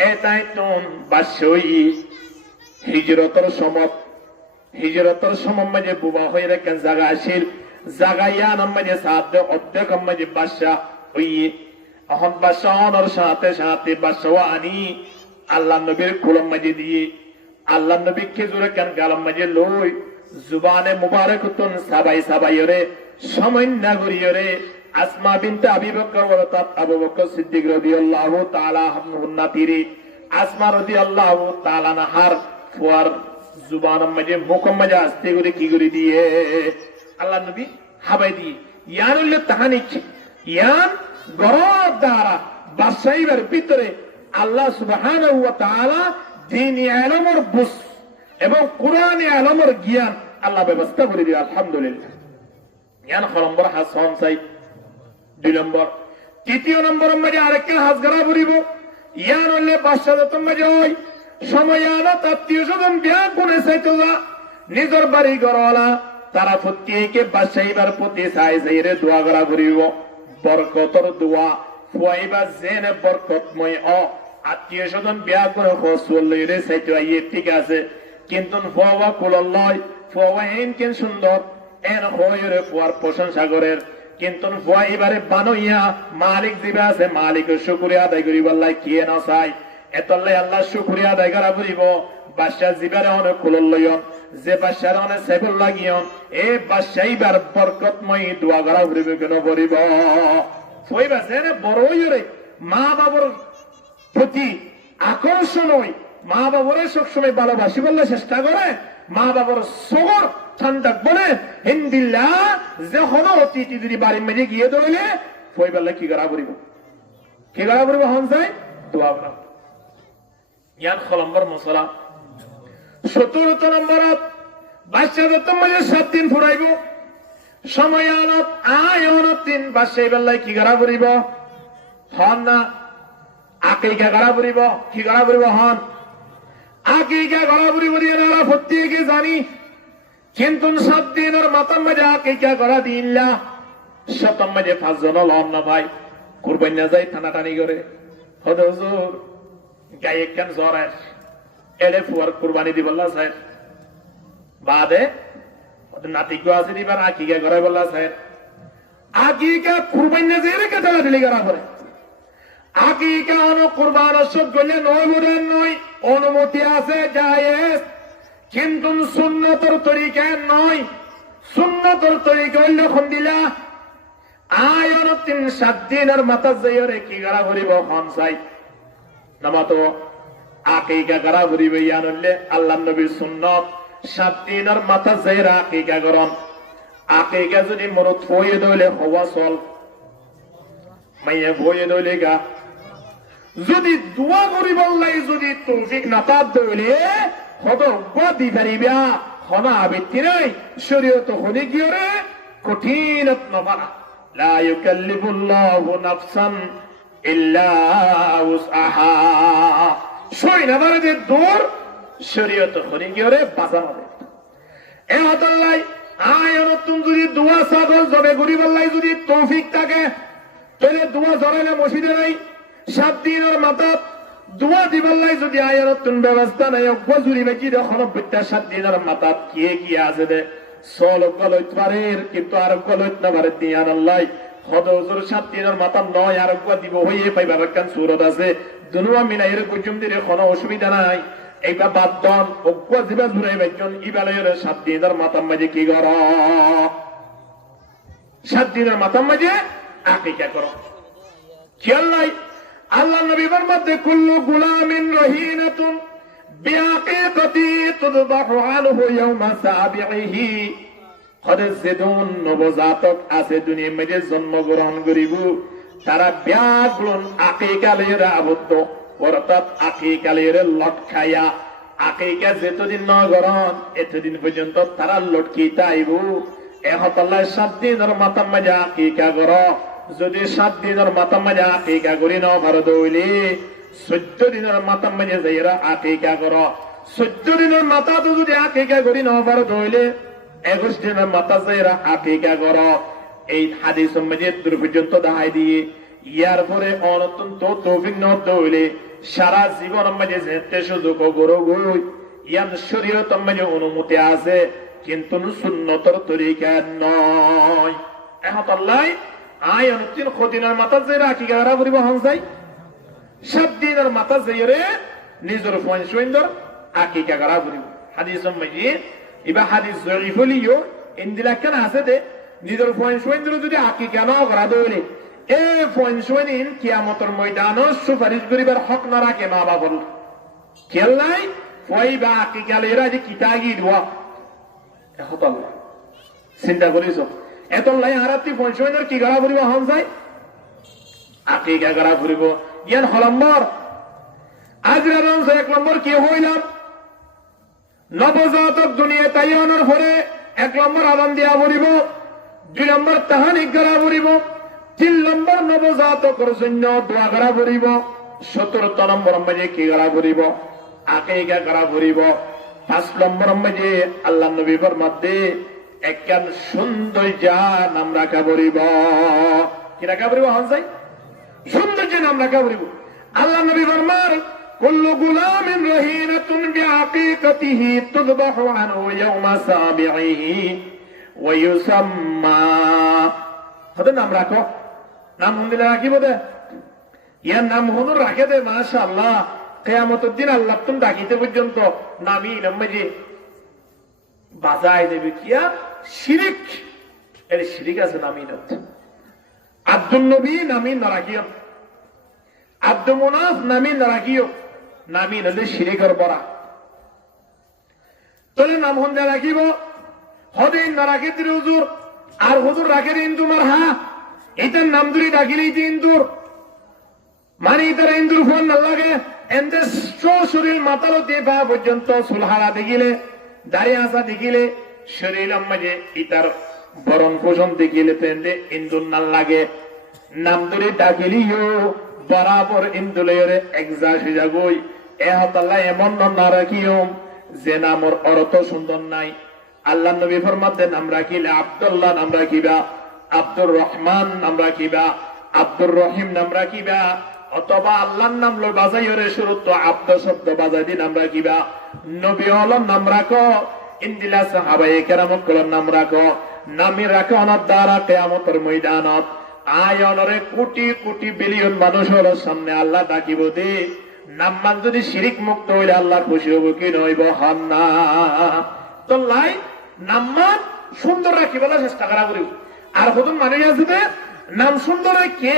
এটাই তোন বাসই হিজরতের সময় মাঝে বুবা হয়ে রেখেন জায়গা আসিল জায়গাইয়া নাম মাঝে সাথে অর্ধেক মাঝে বাদশা হইয়ে এখন বাদশাহর সাথে সাথে বাদশা আনি আল্লাহ নবীর কুলম মাঝে দিয়ে আল্লাহ নবী খেজুরে কেন গালাম মাঝে লই জুবানে মুবারক তুন সাবাই সাবাই রে সময় না করিও রে আসমা বিনতে আবি বকর ওয়ারাত আবু বকর সিদ্দিক রাদিয়াল্লাহু তাআলা আনহুর নাতিরি আসমা রাদিয়াল্লাহু তাআলা নাহার ফুয়ার জুবানের মাঝে মুখের মাঝে আস্তে করে কি করে দিয়ে আল্লাহ নবী হাবাই দিয়ে ইয়ানুল তাহানিক ইয়ান গরব দ্বারা বাসাইবার ভিতরে আল্লাহ সুবহানাহু ওয়া তাআলা দ্বীনি ইলমের বুঝ এবং কুরআনি ইলমের জ্ঞান আল্লাহ ব্যবস্থা করে দিও আলহামদুলিল্লাহ। ইয়ান নম্বর হাজ হন চাই 2 নম্বর। 3 নম্বর মাঝে আরেকটা হাজ গড়া ভরিব ইয়ান হলে বাদশাহ মাঝে ওই সময় আনা আত্মীয় স্বজন বিয়া কোনে চাইতো যা নিজের বাড়ি গড়ওয়ালা তারা প্রত্যেকে বাদশাহিবার প্রতি চাই চাই রে দোয়া গড়া ভরিব বরকতর দোয়া ফুয়াইবা জেনে বরকতময় আত্মীয় স্বজন বিয়া করে ফসল রে চাইতো আইয়ে ঠিক আছে কিন্তু ফুয়া কুলল লয় ফুয়া এন কেন সুন্দর এন হয়ে ফুয়ার প্রশংসা করেন কিন্তু ফুয়া এবারে বানইয়া মালিক দিবে আছে মালিকের শুকরিয়া আদায় করিব আল্লাহ কি না চাই এতলে আল্লাহ শুকরিয়া আদায় করা করিব বাদশাহ জিবারে অনেক কুলল লয়ন যে বাদশার অনেক সেবল লাগিয়ন এ বাদশাহ এবার বরকতময় দোয়া করা করিব কেন করিব ফুয়াইবা জেনে বড় হইরে মা বাবার প্রতি আকর্ষণ হই মা বাবারে সবসময় ভালোবাসি বললে চেষ্টা করে মা বাবার সগর ঠান্ডা বলে হিন্দিল্লা যে হলো অতিথি যদি বাড়ির মেঝে গিয়ে ধরলে ফই বললে কি করা করিব কি করা করিব হন চাই দোয়া করা ইয়ান নম্বর মশলা 17 নম্বরত বাদশাহ মাঝে 7 দিন ফুরাইব সময় আনত আয় অনত দিন বাদশাহ বললে কি করা করিব হন না আকিকা করা করিব কি করা করিব হন আকিকা করা করিব দিয়ে না প্রত্যেকে জানি কিন্তু 7 দিনের মাথার মাঝে আকিকা করা দিল্লা শতম মাঝে 5 জন লন না ভাই কুরবানি না যাই টানাটানি করে হদ হুজুর গায়ে কেন জ্বর এলে ফুয়ার কুরবানি দিবল্লা স্যার বাদে নাতি গো আছে দিবার আকিকা করা বললা স্যার আকিকা কুরবানি না যাই রে কাটা দিলি করা করে আকিকা অন কুরবান সব গলে নয় মুরেন নয় অনুমতি আছে জায়েজ কিন্তু সুন্নতর তরিকা নয় সুন্নতর তরিকা হইল খন্দিলা আয়ন 3-7 দিনের মাথা যাইরে কি গড়া করিব হন চাই নামাতো আকিকা গড়া করিব ইয়ান হইলে আল্লাহর নবীর সুন্নত 7 দিনের মাথা যাইরা আকিকা করন আকিকা যদি মরত হয়ে দইলে হওয়া চল মাইয়া হয়ে দইলে গা যদি দোয়া করিব আল্লাহ যদি তৌফিক না পাত দইলে হদ গদি পারিবা হনা আবিত্তি নাই শরীয়ত হনি গিয়ে কঠিন নবানা লা ইউকাল্লিফুল্লাহু নাফসান ইল্লা উসআহা সই না মানে যে দূর শরীয়ত হনি গিয়ে বাঁচানো এ হতাল্লাই আয়ন তুমি যদি দোয়া ছাগল জবে করিব আল্লাহ যদি তৌফিক থাকে তাহলে দোয়া জড়াইলে মসজিদে নাই 7 দিনের মাথা দোয়া দিবাল্লাই যদি আয়ার নতুন ব্যবস্থা নাই গজুরি বাকি যখন 7 দিনের মাথা কি আছে দে সল গলইত পারে কিন্তু আর গলইত না পারে দিয়ান আল্লাহ হদজুর 7 দিনের মাথা নয় আর দিব হইয়ে পাইবার কান সুরত আছে দুনুয়া মিলাইয়ের কুজুম দিলে কোনো অসুবিধা নাই এইবা বাদন অজ্ঞ দিবা জুরাই বাইজন ইবালাইয়ের 7 দিনের মাথা মাঝে কি কর 7 দিনের মাথা মাঝে আকিকা করো খেয়াল নাই আল্লাহ নবীর মধ্যে কুল্লু গুলামিন রহিনাতুন বিআকিকাতি তুযবাহু আনহু ইয়াওমা সাবিহি খদজেদুন নবজাতক আছে দুনিয়ার মধ্যে জন্মগ্রহণ করিব তারা ব্যাগুন আকিকা লইরা আবদ্ধ অর্থাৎ আকিকা লইরা লটকায়া আকিকা যেতদিন ন গরণ এতদিন পর্যন্ত তারা লটকিতা আইব এহতাল্লাহ 7 দিনের মাথা মাঝে আকিকা করো যদি 7 দিনের মাথা মাঝে আকিকা করি নাও ভারত হইলে 14 দিনের মাথা মাঝে যাইরা আকিকা করো 14 দিনের মাথা তো যদি আকিকা করি নাও ভারত হইলে 21 দিনের মাথা যাইরা আকিকা করো এই হাদিস মাঝে দূর পর্যন্ত দেখাই দিয়ে ইয়ার পরে অনন্ত তৌফিক না হইলে সারা জীবন মাঝে যেতে সুযোগ গরো গই ইয়ান শরীয়ত মাঝে অনুমতি আছে কিন্তু সুন্নতর তরিকা নয় এহতাল্লাহ আয়ন 3 দিনের মাথা যাইরা আকিকা করা করিব হন যাই 7 দিনের মাথা যাইরে নিজের ফয়সুইন্দর আকিকা করা করিব হাদিস মাঝে ইবা হাদিস জয়ীফ হলিও ইন্দিলা কেন আছে দে নিজের ফয়সুইন্দর যদি আকিকা না করা দইলে এ ফয়সুইন কিয়ামতের ময়দানে সুপারিশ করিবার হক না রাখে মা বাবার খেয়াল নাই ফয়বা আকিকা লইরা যে কিতাগি দোয়া এহতাল্লাহ চিন্তা করিস এত লাই আরাতি ফয়সুইন্দর কি করা করিব হন যাই আকিকা করা করিব ইয়ান নম্বর আজরা রমজ 1 নম্বর কি হইলাম নবজাতক দুনিয়া তাই আনার পরে 1 নম্বর আদান দিয়া পড়িব, 2 নম্বর তাহানিক করা পড়িব, 3 নম্বর নবজাতকের জন্য দোয়া করা পড়িব, 17 নম্বর মাঝে কি করা পড়িব, আকিকা করা পড়িব, 5 নম্বর মাঝে আল্লাহ নবীর মধ্যে একখান সুন্দর যা নাম রাখা পড়িব। কি রাখা পড়িব? হানসাই সুন্দর যে নাম রাখা পড়িব। আল্লাহ নবী ফরমান কুল্লু গুলামিন রহিনাতুন বিআকিকাতিহি তুযবাহু আনহু ইয়াওমা সাবিহি ওয়া ইউসাম্মা। হতে নাম রাখো, নাম দিলে রাখিব দে, ইয়ার নাম হলো রাখে দে। মাশাআল্লাহ, কিয়ামতের দিন আল্লাহ তুমি ডাকিতে পর্যন্ত নামি নামে বাজায় দেবে। কিয়া শিরিক, এর শিরিক আছে নামি না। আব্দুল নবী নামি না রাখিও, আব্দুল মুনাফ নামি না রাখিও, নামি নলে শিরিকর বড়া। তোলে নাম হন্দে রাখিব, হদিন না রাখে দিল হুজুর, আর হুজুর রাখে দিন তোমার হা, এটার নাম ধরে ডাকিলেই ইন্দুর, মানে ইতারা ইন্দুর ফোন না লাগে। এনদের শরীর মাতালো দিয়ে পা পর্যন্ত সুলহারা দেখিলে, দাঁড়িয়ে আসা দেখিলে, শরীর মাঝে ইতার বরণ পোষণ দেখিলে তো এনদে ইন্দুর না লাগে। নাম ধরে ডাকিলিও বরাবর ইন্দুলেরে একজাসি যাগই এ হতাল্লাহ এমন না রাখিও যে নামর অর্থ সুন্দর নাই। আল্লাহ নবী ফরমাতে নাম রাখিলে আব্দুল্লাহ নাম রাখিবা, আব্দুর রহমান নাম রাখিবা, আব্দুর রহিম নাম রাখিবা, অথবা আল্লাহর নাম লো বাজাইরে শুরু তো আব্দ শব্দ বাজাই দি নাম রাখিবা। নবী হলর নাম রাখো, ইন্দিলা সাহাবায়ে কেরামত কলর নাম রাখো। নামি রাখো অনার দ্বারা কিয়ামতের ময়দানত আয়নরে কোটি কোটি বিলিয়ন মানুষের সামনে আল্লাহ ডাকিব দে। নাম্মান যদি শিরিক মুক্ত হইলে আল্লাহর খুশি হবো কি নইব? হন না। তো লাই নাম্মান সুন্দর রাখি বলে চেষ্টা করা করি। আর কত মানুষ আছে নাম সুন্দর কে,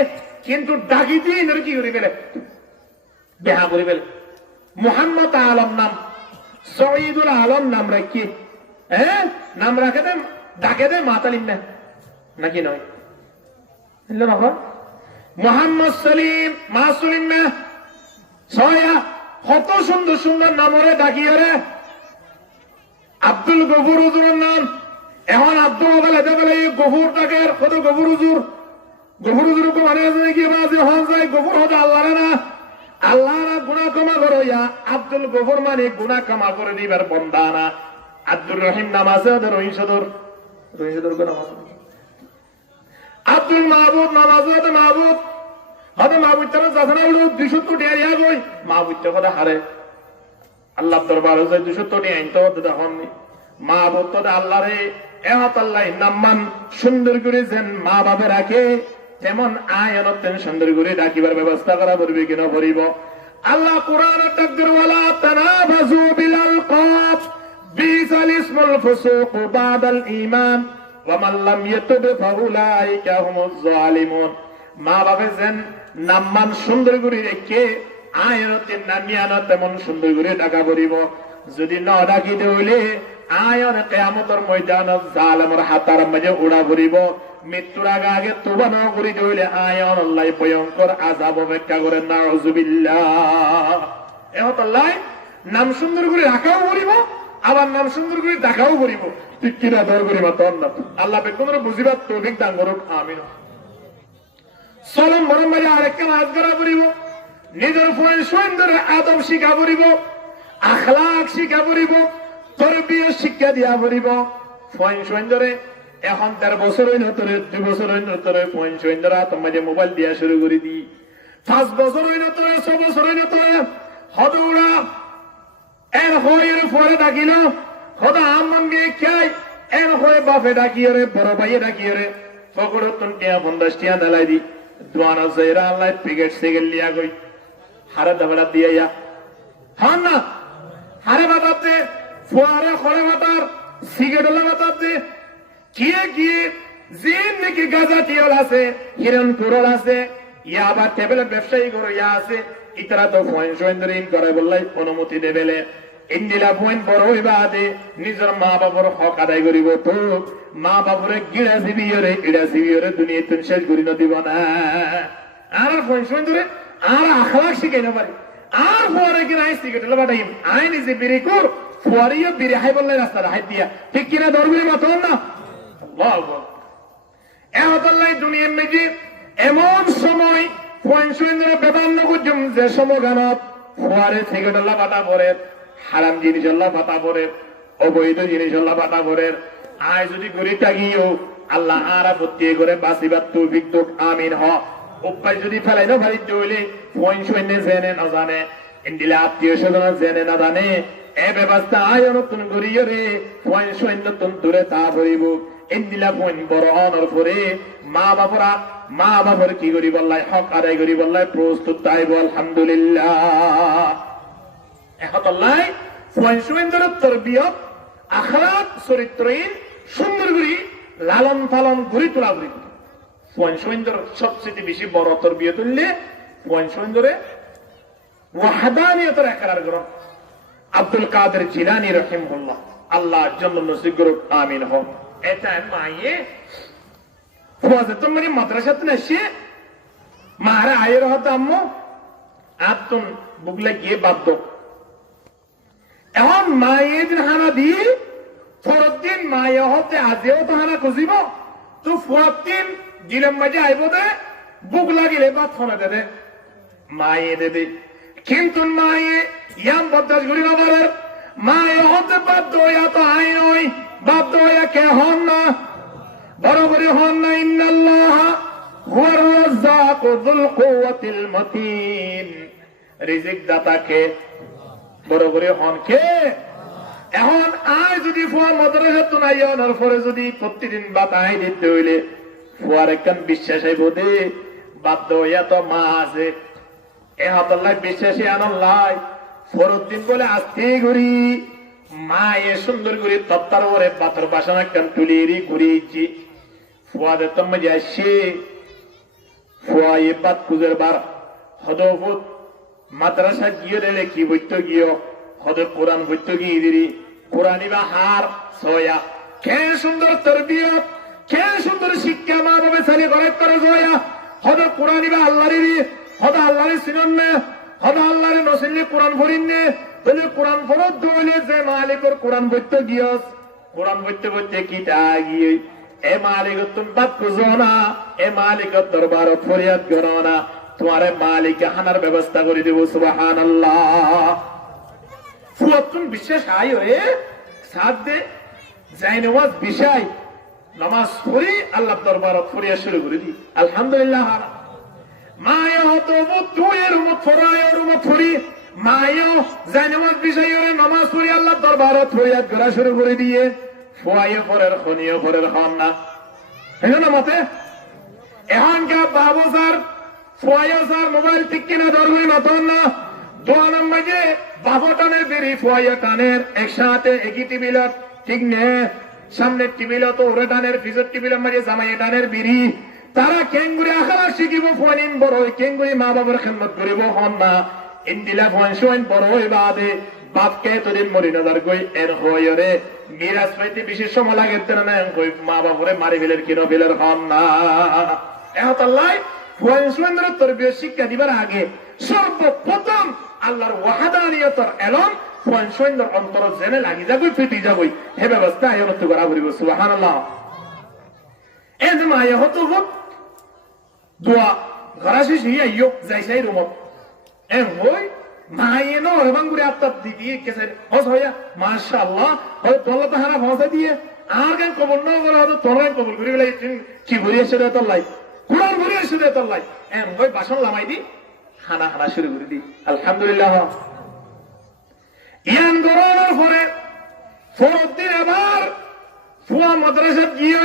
কিন্তু ডাকি দিয়ে এদের কি করি ফেলে, বেহা করি ফেলে। মোহাম্মদ আলম নাম, শহীদুল আলম নাম রাখি, হ্যাঁ নাম রাখে দে, ডাকে দে মাতালিম না নাকি নয়? মোহাম্মদ সলিম মাসুলিম না ছয়া, কত সুন্দর সুন্দর নামরে ডাকিয়ে রে। আব্দুল গফুর হুজুরের নাম এখন আব্দুল বলে গফুর ডাকে, কত গফুর হুজুর, গফুর হুজুর মানে নাকি হন যায় গফুর হতে আল্লাহ না, আল্লাহ না গুণা ক্ষমা করো। আব্দুল গফুর মানে গুণা ক্ষমা করে দিবার বন্দা না। আব্দুর রহিম নাম আছে ওদের, রহিম সদর, রহিম সদর নাম আছে। আব্দুল মাহবুব নাম আছে ওদের, মাহবুব হতে মাহবুব তারা যাচনা উড়ু 200 কোটি আইয়া গই মাহবুব কথা হারে আল্লাহ দরবার হচ্ছে 200 কোটি আইন তো দেখুন মাহবুব তো আল্লাহ রে এহত আল্লাহ নাম্মান সুন্দর করে যেন মা বাবা রাখে তেমন আয়নত তেন সুন্দর করে ডাকিবার ব্যবস্থা করা পড়বে কিনা পড়িব। আল্লাহ কোরআনের তাকদির ওয়ালা তানাবাজু বিল আলকাব বিসাল ইসমুল ফুসুক বাদাল ঈমান ওয়া মান লাম ইয়াতুব ফাউলাইকা হুমুজ জালিমুন। মা বাবা যেন নাম্মান সুন্দর করে রেখে আয়নতের নামিয়ানো তেমন সুন্দর করে ডাকা পড়িব। যদি ন ডাকিতে হইলে আয়ন কিয়ামতের ময়দানত জালেমের হাতার মাঝে উড়া পড়িব। মৃত্যুর আগে আগে তোবা না করিতে হইলে আয়ন আল্লাহ ভয়ঙ্কর আযাব অপেক্ষা করেন। নাউযুবিল্লাহ। এহত আল্লাহ নাম সুন্দর করে রাখাও পড়িব, আবার নাম সুন্দর করে ডাকাও পড়িব। ঠিক কিনা দর করিব তখন না আল্লাহ বেকুনের বুঝিবার তৌফিক দান করুক। আমিন। চলম মরম মাঝে আরেকটা মাছ করা পড়িব, নিজের সুন্দর আদব শিখা পড়িব, আখলাক শিখা পড়িব, তরবিয়ত শিক্ষা দিয়া পড়িব। সুন্দরে এখন 13 বছর হইল তোরে, 2 বছর হইল তোরে সুন্দর তোমার মাঝে মোবাইল দিয়া শুরু করে দি, 5 বছর হইল তোরে, 6 বছর হইল তোরে হদৌড়া এর হয়ে পরে ডাকিল হদা আম্মান গিয়ে খাই এর হয়ে বাপে ডাকিয়ে রে, বড় ভাইয়ে ডাকিয়ে রে ফকর তুন টিয়া 50 টিয়া নালাই দি দোয়ানা জেরা আল্লাহ পিকেট সেগেল লিয়া গই হারে দাবড়া দিয়ে যা হন না হারে বাতাতে ফুয়ারে খড়ে বাতার সিগারেট বাতাতে কিয়ে কিয়ে জিন নাকি গাজা টিয়ল আছে, হিরণ কুরল আছে, ইয়া আবার টেবিলের ব্যবসায়ী করে ইয়া আছে। ইতারা তো পয়েন্ট সৈন্দরিন করে বললাই অনুমতি দেবেলে ইন্দিলা পয়েন্ট বড় হইবা আদে নিজের মা বাবার হক আদায় করিব। তো মা বাবরে গিড়া জিবিয়রে ইড়া জিবিয়রে দুনিয়া তুমি শেষ করি না দিব না। আর পয়েন্ট সৈন্দরে আর আখলাক শিখাই না পারি আর পরে কিনা আইস টিকেট বাটাইম আই নিজে বিরি কর ফুয়ারিও বিরে হাই বললে রাস্তা হাই দিয়া ঠিক কিনা ধর্মের মত না এহতাল্লাই দুনিয়ার মেজি এমন সময় পয়সা বেদান্ন গুজম যে সময় গানত ফুয়ারে সিগারেট আল্লাহ পাতা পরে হারাম জিনিস আল্লাহ পাতা পরে অবৈধ জিনিস আল্লাহ পাতা পরে আয় যদি ঘুরি তাগিও আল্লাহ আর আপত্তি করে বাঁচিবার তৌফিক তো আমিন হ উপায় যদি ফেলাই না ভারি চলে পয়সা জেনে না জানে ইন্দিলে আত্মীয় স্বজন জেনে না জানে এ ব্যবস্থা আয় নতুন করিও রে পয়সা নতুন দূরে তা ভরিব ইন্দিলা পয়ন বড় অনর পরে মা বাবার কি করি বললাই হক আদায় করি বললাই প্রস্তুত তাইব আলহামদুলিল্লাহ এহতাল্লাই পয়সা তরবিয়ত আখলাক চরিত্রহীন সুন্দর করি লালন পালন ঘুরি তোলা ঘুরি পয়সা সবচেয়ে বেশি বড় তরবিয়ত তুললে পয়সা ওয়াহদানিয়তের একরার গ্রহণ আব্দুল কাদের জিলানী রহিমাহুল্লাহ আল্লাহ জন্য নসিব করুক আমিন হোক এটা মাইয়ে তোমার মাদ্রাসাতে আসে মারা আয়ের হতো আম্মু আত্মন বুগলে গিয়ে বাধ্য এখন মায়ে দিন হানা দিয়ে পরের দিন মায়ে হতে আজেও তো হানা খুঁজিব তো ফুয়ার দিন দিলাম মাঝে আইব দে বুক লাগিলে বাদ ফোনে দে মায়ে দেবে কিন্তু মায়ে ইয়াম বদাস করি না বলে মায়ে হতে বাধ্য হইয়া তো আই নই বাধ্য হইয়া কে হন না বরাবরই হন না ইন্নাল্লাহ হুয়ার রাজ্জাকু যুল কুওয়াতিল মতিন রিজিক দাতাকে বরাবরই হন কে এখন আয় যদি ফুয়া মাদ্রাসা তো নাই ওনার পরে যদি প্রতিদিন বাত আই দিতে হইলে ফুয়ার একখান বিশ্বাস আইব দে বাধ্য হইয়া তো মা আছে এ হাতাল্লাহ বিশ্বাসী আনাল্লাই ফরুদ্দিন বলে আসতে ঘুরি মা এ সুন্দর করে তত্তার ওরে বাতর বাসনা একখান তুলিয়ে ঘুরিয়েছি ফুয়াদে তো মজা আসছে ফুয়া এ বাত কুজের বার হদফুত মাদ্রাসা গিয়ে দিলে কি বইতো গিয়ে হদ কোরআন বইতো গিয়ে দিলি কোরআনি বা হার সয়া কে সুন্দর তরবিয়ত কে সুন্দর শিক্ষা মা বাবা ছেলে ঘরে করে সয়া হদ কোরআনি বা আল্লাহরি হদ আল্লাহরি সিনন্নে হদ আল্লাহরি নসিলে কোরআন ভরিন্নে তাহলে কোরআন ফরত দইলে যে মালিকর কোরআন বইতো গিয়স কোরআন বইতে বইতে কিটা গিয়ে এ মালিক তুমি বাদ খুঁজো না এ মালিকের দরবারত ফরিয়াদ করো না তোমার মালিক হানার ব্যবস্থা করে দেব সুবহানাল্লাহ ফুয়াতুন বিশেষ আয় হয়ে সাথ দে যাই নামাজ বিষয় নামাজ পড়ি আল্লাহ দরবারত ফরিয়াদ শুরু করে দি আলহামদুলিল্লাহ মায়া হতো তুয়ের উম্মত ফরায়ের উম্মত ফরি মায়ও যাই নামাজ বিষয় হয়ে নামাজ পড়ি আল্লাহ দরবারত ফরিয়াদ করা শুরু করে দিয়ে ফুয়ায়ে পরের খনিও পরের খান না হেন না মতে এখনকার বাবু স্যার ফুয়ায়ে স্যার মোবাইল ঠিক কিনা ধরবই মতন না দোয়া নম্বর যে বাবু টানের বেরি ফুয়ায়ে টানের একসাথে একই টিবিলত ঠিক নে সামনে টিবিলত ওরে টানের ফিজর টিবিলত মাঝে জামাই টানের বিড়ি তারা কেঙ্গুরি আখালা শিখিব ফুয়ানিন বড় কেঙ্গুরি মা বাবার খেদমত করিব হন না ইন্দিলা ফুয়ান বড় হই বাদে বাপকে তোদের মরি নজর গই এর হয়রে মিরাজ পাইতে বিশেষ সময় লাগে না কই মা বাবরে মারি ফেলের কিনো ফেলের হন না এহতাল্লাহ ফুয়ান তরবিয়ত শিক্ষা দিবার আগে সর্বপ্রথম আল্লাহর ওয়াহদানিয়তর এলম ফুয়ান অন্তর জেনে লাগি যাবই ফিটি যাবই হে ব্যবস্থা আয়নত করা করিব সুবহানাল্লাহ এই যে মায়া হতো হোক দোয়া ঘরাশি শিয়া ইয়ো যাইসাই রুমত এ হই মায়ে নো রবাঙ্গুরে আত্মাত দিদি কেসে হস হইয়া মাশাআল্লাহ হয় দল তাহারা ভাষা দিয়ে আর গান কবর ন করে হয়তো তোরাই কবুল করি বলে কি ভরিয়ে এসে দেয় তোর লাই কুরআন ভরিয়ে এসে দেয় তোর লাই এম হই বাসন লামাই দি খানা খানা শুরু করে দি আলহামদুলিল্লাহ ইয়ান গরনের পরে ফরদ্দিন আবার ফুয়া মাদ্রাসা গিয়ে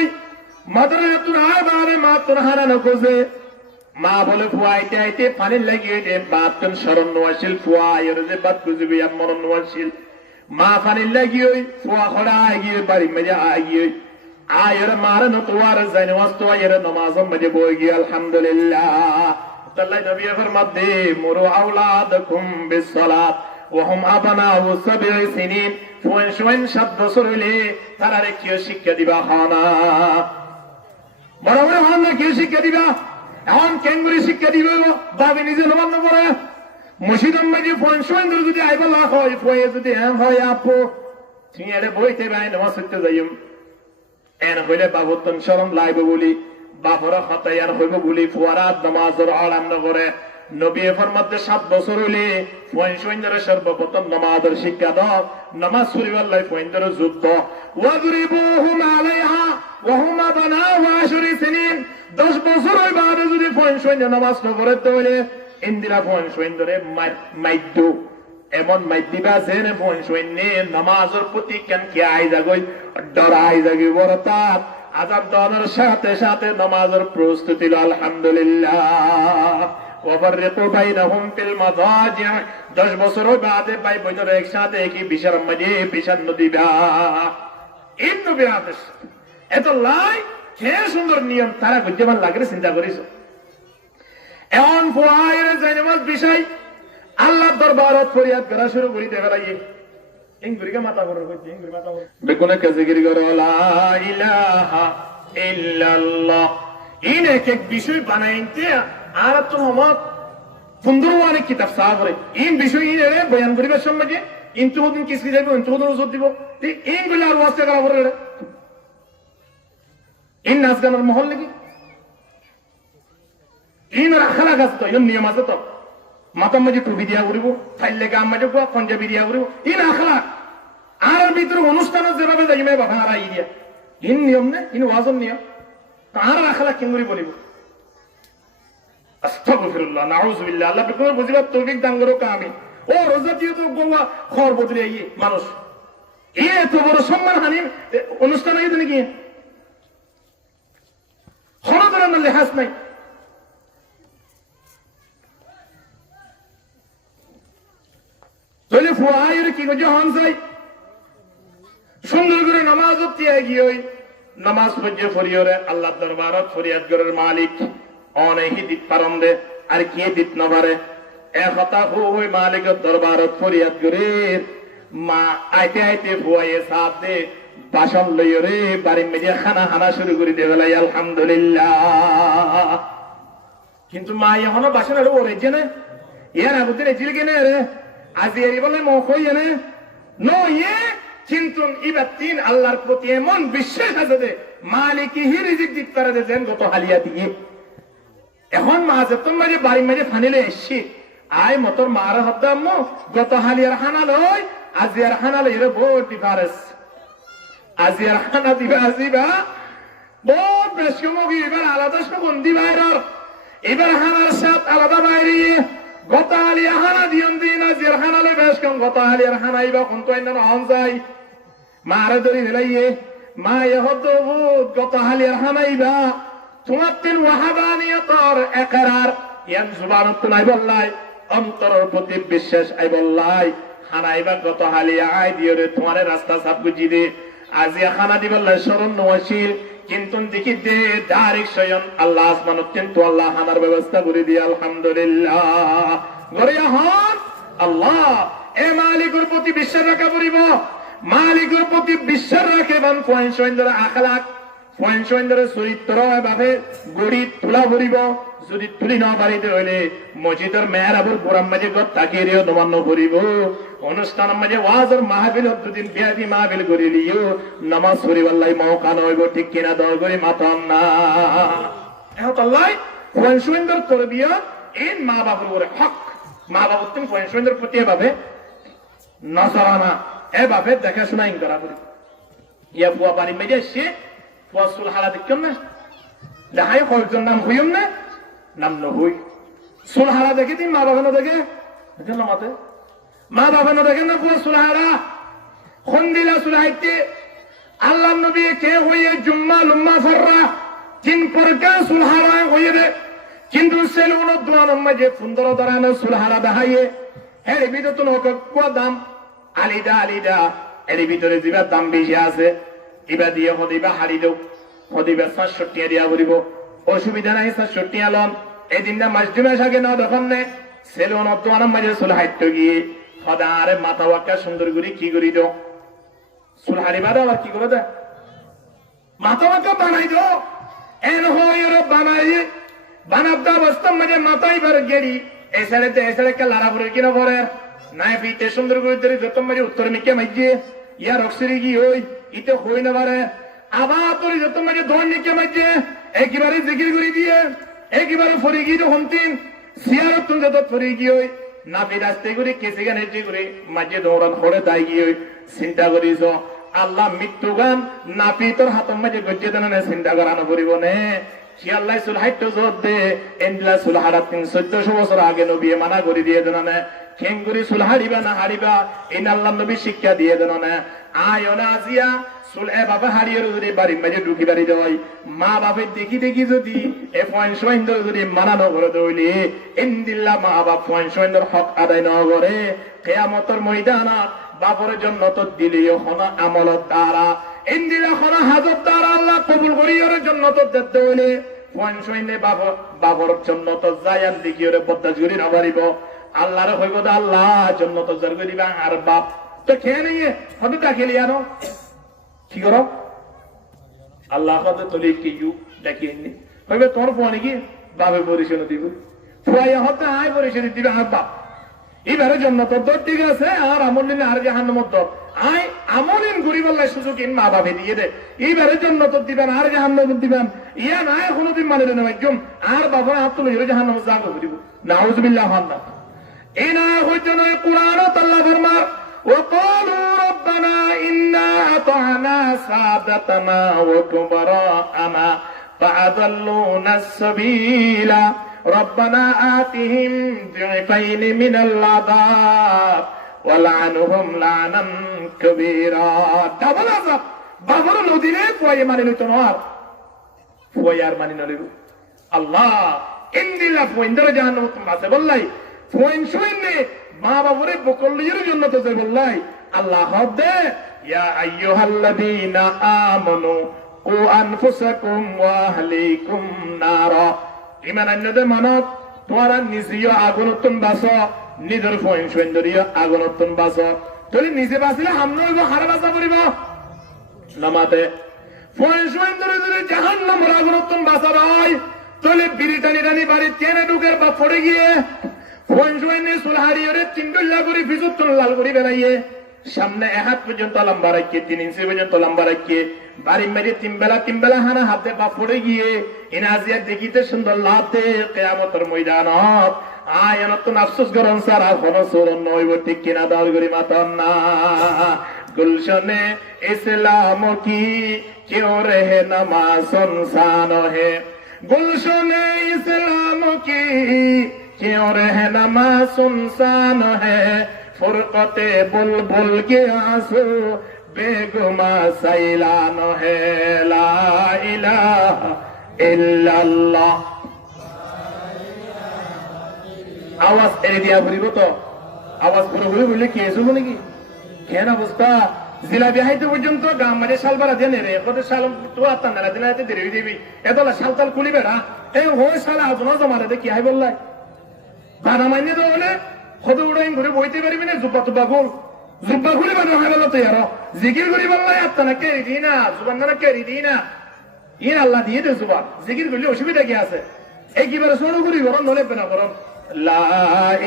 মাদ্রাসা তুন আয় বারে মা তোর হারা না কোজে মা বলে ফুয়া আইতে আইতে পানির লাগিয়ে দে বাপ তোর স্মরণ নোয়াশিল ফুয়া আয়ের যে বাদ বুঝবি আর মরণ নোয়াশিল মা পানির লাগিয়ে ফুয়া খড়া আগিয়ে বাড়ি মেজে আগিয়ে আয়ের মারে নতোয়ার যাই নামাজ তো আয়ের নামাজ মেজে বই গিয়ে আলহামদুলিল্লাহ তাল্লাই নবী ফরমাত দে মুরু আওলাদাকুম বিসসালাত ওয়া হুম আবনাউ সাবঈ সিনিন ফুয়ান 7 বছর হইলে তারারে কি শিক্ষা দিবা খানা বড় বড় হানা কি শিক্ষা দিবা এখন কেঙ্গুরি শিক্ষা দিব বাবে নিজে নবান্ন করে মুর্শিদাম মাঝে ফুয়ান যদি আইবা লাখ হয় ফুয়ে যদি হ্যাঁ হয় আপু তুমি এটা বইতে ভাই নামাজ পড়তে যাইম এন হইলে বাবুতন শরম লাইব বলি বাপরা হতায়ার হইব বলি ফুয়ারাত নামাজের আরাম না করে নবী ফরমাতে 7 বছর হইলে ফয়সইন্দরে সর্বপ্রথম নামাজের শিক্ষা দাও নামাজ পড়িবার লাই ফয়সইন্দরে যুদ্ধ ওয়াজরিবুহুম আলাইহা ওয়া হুম বানাউ 10 সিনিন 10 বছর হই বাদে যদি ফয়সইন্দরে নামাজ না পড়ে তাহলে ইন্দিরা ফয়সইন্দরে মাইদু এমন মাইদিবা জেনে ফয়সইনে নামাজের প্রতি কেন কি আই যাগই ডরাই যাগি বরতাত আযাব দনের সাথে সাথে নামাজের প্রস্তুতি আলহামদুলিল্লাহ ওয়াফাররিকু বাইনাহুম ফিল মাদাজি 10 বছর বাদে ভাই বোনের একসাথে কি বিশার মাঝে বিশার নদীবা এই নবীর আদেশ এত লাই কে সুন্দর নিয়ম তারা বুঝতে লাগে চিন্তা করিস এমন ফুয়ায়ের জানামাজ বিষয় আল্লাহর দরবারত ফরিয়াদ করা শুরু করি দেবে লাগে ইংগুরিকে মাথা করে কইছে ইংগুরি মাথা করে বেগুনে কাজগিরি করে লা ইলাহা ইল্লাল্লাহ ইন এক এক বিষয় বানাইতে আর তো হমত সুন্দর অনেক কিতাব সাগরে ইন বিষয় ইন এর বয়ান করিবার সময় যে ইনতু দিন কিসকি যাইব ইনতু দিন ওষুধ দিব ইনগুলো আর ওয়াস্তে করা করে ইন নাচ গানের মহল নাকি ইন রাখালা গাছ তো ইন নিয়ম আছে তো মাতার মাঝে টুপি দিয়া করিব ফাইলে গাম মাঝে পঞ্জাবি দিয়া করিব ইন আখলা আর ভিতরে অনুষ্ঠান যেভাবে যাইবে বাবা আর ইয়া ইন নিয়ম নে ইন ওয়াজন নিয়ম আর আখলা কিঙ্গুরি বলিব আস্তাগফিরুল্লাহ নাউযুবিল্লাহ আল্লাহ বিকর বুঝিবার তৌফিক দান করো কামি ও রোজা দিয়ে তো গোয়া খর বদলে আইয়ে মানুষ এত বড় সম্মান হানি অনুষ্ঠান আইতে নাকি কোনো ধরনের লেহাজ নাই তাহলে ফুয়াইয়ের কি করছে হন চাই সুন্দর করে নামাজ দিয়ে গিয়ে নামাজ পড়ছে ফরিয়রে আল্লাহ দরবারত ফরিয়াদ করার মালিক অনেকই দিত পারন দে আর কি দিত না পারে এক হতা হই মালিকের দরবারত ফরিয়াদ করে মা আইতে আইতে ফুয়াইয়ে সাপ দে বাসন লইয় রে বাড়ির মেজে খানা হানা শুরু করে দেবে আলহামদুলিল্লাহ কিন্তু মা এখনো বাসন আরো ওরেছে না এর আগুতে রেছিল কিনে রে আজি এরি বলে মুখ হইয়ে না নইয়ে কিন্তু এবার তিন আল্লাহর প্রতি এমন বিশ্বাস আছে যে মালিক রিজিক দিতে পারে দেন গত হালিয়া দিয়ে এখন মাঝে তোমরা যে বাড়ির মাঝে ফানিলে এসছি আয় মতর মারা হতাম গত হালিয়ার হানা লই আজিয়ার হানা লই রে বহুত ডিফারেন্স আজিয়ার হানা দিবা আজিবা বহুত বেশি মুগি এবার আলাদা সুগন্ধি বাইরের এবার হানার সাথ আলাদা বাইরে গত হালিয়া হানা দিয়ন দিন আজিয়ার হানা লই বেশ কম গত হালিয়ার হানাইবা কোন তো আইনা হন যাই মারে ধরি ফেলাইয়ে মা এহত গত হালিয়ার হানাইবা তোমার তিন ওয়াহাবানিয়তর একরার ইয়ান জুবানত নাই বললাই অন্তরের প্রতি বিশ্বাস আই বললাই হানাইবা গত হালিয়া আই দিওরে তোমার রাস্তা সাপ বুঝি দে আজি খানা দি বললাই শরণ নওয়াশিল কিন্তু দেখি দে ডাইরেক্ট স্বয়ং আল্লাহ আসমানত কিন্তু আল্লাহ হানার ব্যবস্থা করে দিয়ে আলহামদুলিল্লাহ গরিয়া হন আল্লাহ এ মালিকের প্রতি বিশ্বাস রাখা পড়িব মালিকের প্রতি বিশ্বাস রাখে বান পয়েন্ট আখলাক পয়েন্ট চরিত্র এভাবে গড়ি তোলা ভরিব যদি তুলি না পারিতে হইলে মসজিদের মেহরাবুর গোরাম মাঝে গত তাকিয়ে নবান্ন করিব অনুষ্ঠানের মাঝে ওয়াজের মাহফিল দুদিন বিয়াদি মাহফিল করে লিও নামাজ পড়িবার লাই মৌকা নইব ঠিক কিনা দল করে মাতাম না এখন আল্লাহ পয়েন্ট তরবিয়া এই মা বাবার উপরে হক মা বাবার তুমি পয়েন্ট প্রতি এভাবে নজরানা এভাবে দেখাশোনা করা করি ইয়া বুয়া বাড়ি মেজে সে ওয়াসুল হালা দেখছেন না দেখাই কয়েকজন নাম হইম না নাম নহুই সুল হারা দেখে দিন মা বাবা না দেখে দেখেন না মাতে মা বাবা না দেখেন না পুরো সুল হারা খন্দিলা সুল হাইতে আল্লাহ নবী কে হইয়ে জুম্মা লুম্মা ফররা তিন প্রকার সুল হারা হইয়ে দে কিন্তু সেলুন দোয়া নম্মা যে সুন্দর দরানো সুল হারা দেখাইয়ে এর ভিতরে তো কোয়া দাম আলিদা আলিদা এর ভিতরে দিবার দাম বেশি আছে এবার দিয়ে হদিবা হারি দেও হদিবা ৬৭ দিয়া বলিব অসুবিধা নাই ৬৭ লন এই দিনটা মাস ২ মাস আগে না তখন নে সেলুন দোয়ানোর মাঝে সুল হাইত গিয়ে সদারে মাথা ওয়াক্কা সুন্দর করে কি করি দাও সুল হারিবা দাও আর কি করে দে মাথা ওয়াক্কা বানাই দাও এন হয়ে বানাই বানাবদা অবস্থার মাঝে মাথাই বার গেড়ি এই সাইডে কে লারা পরে কিনা পরে নাই পিতে সুন্দর করে ধরে যত মাঝে উত্তর মিকে মাইজে ইয়ার অক্সিরি কি হই ইতে হই না পারে আবার তোর যত মাঝে ধন নিকে মাঝে একেবারে জিকির করে দিয়ে একেবারে ফরি গিয়ে হমতিন সিয়ারত তুমি যত ফরি গিয়ে নাপি রাস্তে করে কেসে গান হেঁটে করে মাঝে দৌড়ান হরে দায় গিয়ে চিন্তা করিস আল্লাহ মৃত্যু গান নাপি তোর হাতর মাঝে গজ্জে দেন চিন্তা করানো করিব নে সে আল্লাহ সুলহাইট জোর দে এন্দিলা সুলহারা 1400 বছর আগে নবী মানা করে দিয়ে দেন না খেঙ্গুরি সুলহারিবা না হারিবা এই আল্লাহ নবী শিক্ষা দিয়ে দেন না আয় না আজিয়া সুলহে বাবা হারিয়ে যদি বাড়ির মাঝে ঢুকি বাড়ি দেওয়াই মা বাপের দেখি দেখি যদি এ পয়েন্ট সৈন্দ্র যদি মানানো করে দইলে এন্দিল্লা মা বাপ পয়েন্ট সৈন্দ্র হক আদায় ন করে কেয়ামতের ময়দানত বাপরের জন্য তো দিলেও হনা আমলত দ্বারা ইন্দিরা হনা হাজত দ্বারা আল্লাহ কবুল করিওর জন্য তো দেখতে হইলে পয়েন্ট সৈন্যে বাবর জন্য তো যায়ান দেখি ওরে বদাজ করি না পারিব আল্লাহর হইব আল্লাহ জন্য তো জর করিবা আর বাপ তো খেয়ে নিয়ে হতে ডাকিলি আনো কি করো আল্লাহ হতে তলি কি ইউ ডাকিয়ে নি হইবে তোর ফোনে কি বাপে পরিচয় দিব ফুয়াইয়া হতে আয় পরিচয় দিবে আর বাপ এবারে জন্য তো দর ঠিক আছে আর আমল নিলে আর জাহান্নামের দর আয় আমলিন গরিব আল্লাহ সুযোগ ইন মা বাপে দিয়ে দে এইবারে জন্য তো দিবেন আর জাহান্নাম দিবেন ইয়া না কোনোদিন মানে না একদম আর বাবা হাত তুলে জাহান্নামে যাবো দিব নাউজুবিল্লাহ হান্না ইনা হইজন কুরআনত আল্লাহ ফরমা وقالوا ربنا إنا أطعنا سادتنا وكبراءنا فأضلونا السبيل ربنا آتهم ضعفين من العذاب ولعنهم لعنا كبيرا دبل عذاب বাবার নদীরে ফুয়াইয়ে মানে নিত নর ফুয়াইয়ার মানে নলিরু আল্লাহ ইন্দিলা ফুইন্দর জাহান্নাম আছে বললাই ফুইন শুইনে মা বাবরে বকলির জন্য তো যে বললাই আল্লাহ দে ইয়া আইয়ুহাল্লাযীনা আমানু কু আনফুসাকুম ওয়া আহলিকুম নারা ইমান আন্নদের মানত তোমরা নিজেও আগুনতন বাসো নিজের ফুইন শুইন্দরিয়া আগুনতন বাসো তুই নিজে বাসিলে হামনইব হারা বাসা করিব নামাতে ফুইন শুইন্দরি যদি জাহান্নামের আগুনতন বাসা ভাই তুই বিরিটানি রানি বাড়ি চেনে ঢুকের বা পড়ে গিয়ে ফুইন শুইনে সুলহারিয়রে চিন্ডুল্লা করে ফিজুতন লাল করে বেড়াইয়ে সামনে 1 হাত পর্যন্ত লম্বা রাখিয়ে 3 ইঞ্চি পর্যন্ত লম্বা রাখিয়ে বাড়ি মেরে তিন বেলা হানা হাতে বা পড়ে গিয়ে ইনাজিয়া দেখিতে সুন্দর লাতে কিয়ামতের ময়দানত আয়ানত আফসোস করন স্যার আর কোন সুরন নইব ঠিক কিনা দল গরি মাতন না গুলশনে ইসলাম কি কেউ রহে নামাজ সুনসান হে গুলশনে ইসলাম কি কেউ রহে নামাজ সুনসান হে ফুরকতে বুলবুল के आंसू बेगुमा सैलान है ला इलाहा इल्लल्लाह आवाज এর দিয়া বলিব তো আওয়াজ পুরোপুরি বললে কি এসব নাকি কেন অবস্থা জিলা বিহাইতে পর্যন্ত গাম মানে শালবারা দেনে রে কত শাল তো আত্মা না দিনাতে দেরি দিবি এতলা শালতাল খুলিবে না এই হয় শালা আজনা জমারে দেখি আই বললাই বানা মাইনে তো বলে কত উড়াই ঘুরে বইতে পারবি না জুব্বা ঘুরে বানা হয় বলো তো ইয়ার জিকির করি বললাই আত্মা না কে দি না জুবান না কে দি না ইন আল্লাহ দিয়ে দে জুবা জিকির করলে অসুবিধা কি আছে এই কিবারে শুরু করি গরম নলে পেনা গরম লা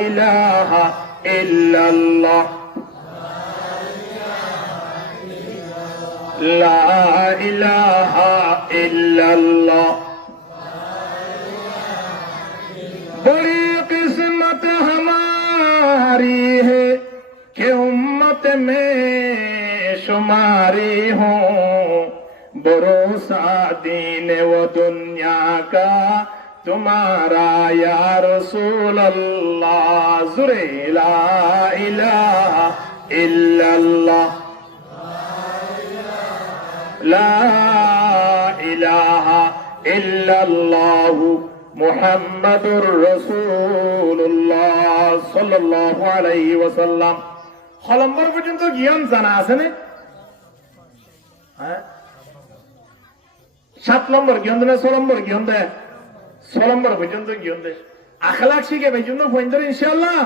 ইলাহা ইল্লাল্লাহ লা ইলাহা ইল্লাল্লাহ बड़ी किस्मत हमारी है कि उम्मत में शुमारी हो भरोसा दीन व दुनिया का तुम्हारा या रसूल अल्लाह जुरे ला इलाहा इल्लल्लाह ला इलाहा इल्लल्लाह মুহাম্মাদুর রাসূলুল্লাহ সাল্লাল্লাহু আলাইহি ওয়াসাল্লাম নম্বর পর্যন্ত জ্ঞান জানা আছে না হ্যাঁ 7 নম্বর জ্ঞান না 6 নম্বর জ্ঞান দেয় 6 নম্বর পর্যন্ত জ্ঞান দেয় আখলাক শিখে বেজন্য পয়েন্টার ইনশাআল্লাহ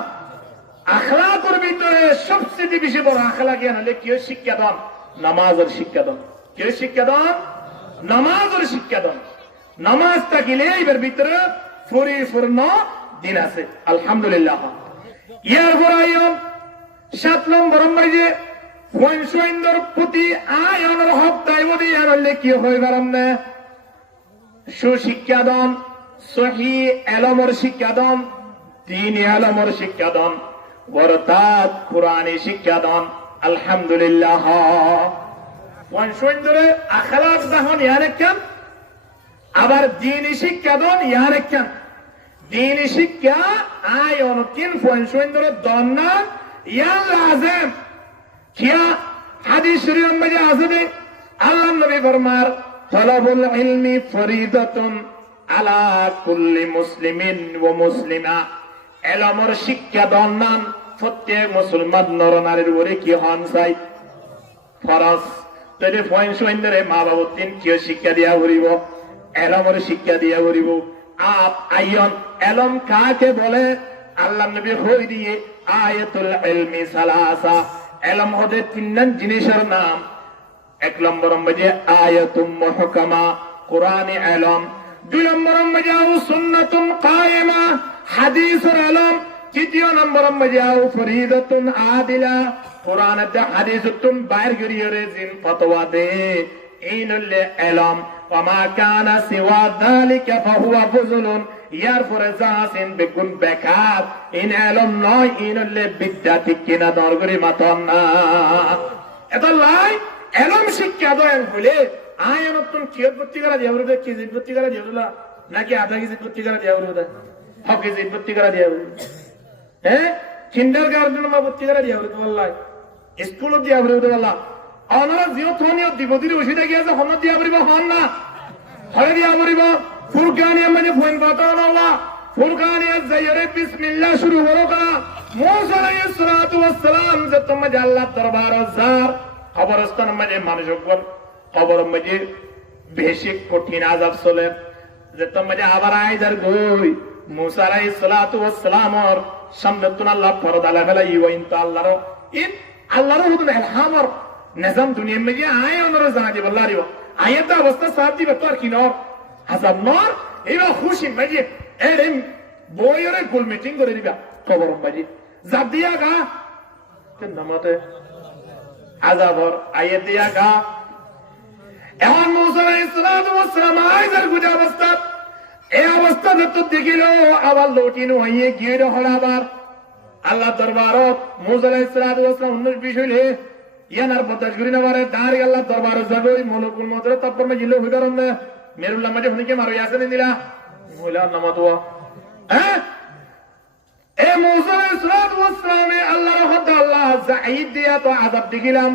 আখলাকের ভিতরে সবচেয়ে বেশি বড় আখলাক জ্ঞান হলে কি শিক্ষা দান নামাজের শিক্ষা দান কি শিক্ষা দান নামাজের শিক্ষা দান নামাজ থাকিলে এর ভিতরে পরিপূর্ণ দিন আছে আলহামদুলিল্লাহ ইয়ার পরায়ন 7 নম্বর মাঝে ফয়সইন্দর প্রতি আয়নের হক তাই বলি আনলে কি হয়ে পারম না সুশিক্ষা দান সহি এলমর শিক্ষা দান দিন এলমর শিক্ষা দান বরতাত কোরআনী শিক্ষা দান আলহামদুলিল্লাহ ফয়সইন্দরে আখলাক দাহন ইয়ারেকান আবার দিনী শিক্ষা দান ইয়ারেকান দিনী শিক্ষা আয়ন কিন ফয়সইন্দরে দন না ইয়া লাজিম क्या হাদিস শরীফের মধ্যে আছে আল্লাহ নবী ফরমার তলবুল ইলমি ফরিদাতুন আলা কুল্লি মুসলিমিন ওয়া মুসলিমা ইলমের শিক্ষা দান প্রত্যেক মুসলমান নর নারীর উপরে কি হন চাই ফরজ তবে ফয়সইন্দরে মা বাবা তিন কি শিক্ষা দিয়া হরিব ইলমের শিক্ষা দিয়া হরিব আপ আয়ন ইলম কাকে বলে আল্লাহ নবী কই দিয়ে আয়াতুল ইলমি সালাসা এলম হতে তিন জিনিসের নাম এক নম্বর মধ্যে আয়াতুম মুহকামা কোরআনী এলম দুই নম্বর মধ্যে সুন্নাতুন কায়েমা হাদিসের এলম তৃতীয় নম্বর মধ্যে ফরিদাতুন আদিলা কোরআনের দে হাদিসতুন বাইর করিয়ে জিন ফতোয়া দে এইনলে এলম ওমা কানা সিওয়া যালিকা ফাহুয়া ফুজুলুন ইয়ার পরে যাসিন বেগুন বেকার ইন এলম নয় ইনলে বিদ্যা ঠিক কিনা দরগরি মাতন না এটা লাই এলম শিক্ষা দয়ন হলে আয়নতুন কিয়ত ভর্তি করা দিয়াবরুদে কেজি ভর্তি করা দিয়াবরুদা নাকি আধা কেজি ভর্তি করা দিয়াবরুদা হাফ কেজি ভর্তি করা দিয়াবরুদা হ্যাঁ কিন্ডারগার্টেন মা ভর্তি করা দিয়াবরুদা বললাই স্কুল দিয়াবরুদা বললা অনরা জিও থনিও দিবদির ওষুধে গিয়েছে হন দিয়াবরিব হন না হরে দিয়াবরিব ফুরকানিয়া মানে ফোন বাতানো না ফুরকানিয়া যাইরে বিসমিল্লাহ শুরু হলো কা মুসা আলাইহিস সালাতু ওয়াস সালাম যে তোমরা আল্লাহর দরবার জার কবরস্থান মানে মানুষজন কবর মধ্যে বেশি কঠিন আযাব চলে যে তোমরা আবার আইদার গই মুসা আলাইহিস সালাতু ওয়াস সালামর সামনে তুন আল্লাহ ফরদ আলা ফেলা ইওইন তো আল্লাহর হুকুম ইলহামর নিজাম দুনিয়া মধ্যে আয় ওনারা জানা দিব আল্লাহ রিব আয়াত অবস্থা সাথ দিবে তো আর কি নর হাসাব নর এবা খুশি মধ্যে এরম বইরে গোল মিটিং করে দিবা কবর মধ্যে জাব দিয়া গা কেন মতে আযাবর আয়াত দিয়া গা এখন মুসা আলাইহিস সালাতু ওয়াস সালাম আইজার গুজা অবস্থা এই অবস্থা যত দেখিলো আবার লটিনো হইয়ে গিয়ে হল আবার আল্লাহ দরবারত মুসা আলাইহিস সালাতু ওয়াস সালাম 19 বিষয় লে ইয়ানার বদাস করি না পারে দাঁড়ি আল্লাহ দরবার যাবে ওই মলকুল মদরে তারপর মে জিল্লো হইবার না মেরুল্লাহ মাঝে হুনিকে মারো ইয়াসেন দিলা মহিলা নামাতো হ্যাঁ এ মুসা আলাইহিস সালাতু ওয়াস সালাম আল্লাহ রহমত আল্লাহ যাইদ দিয়া তো আযাব দেখিলাম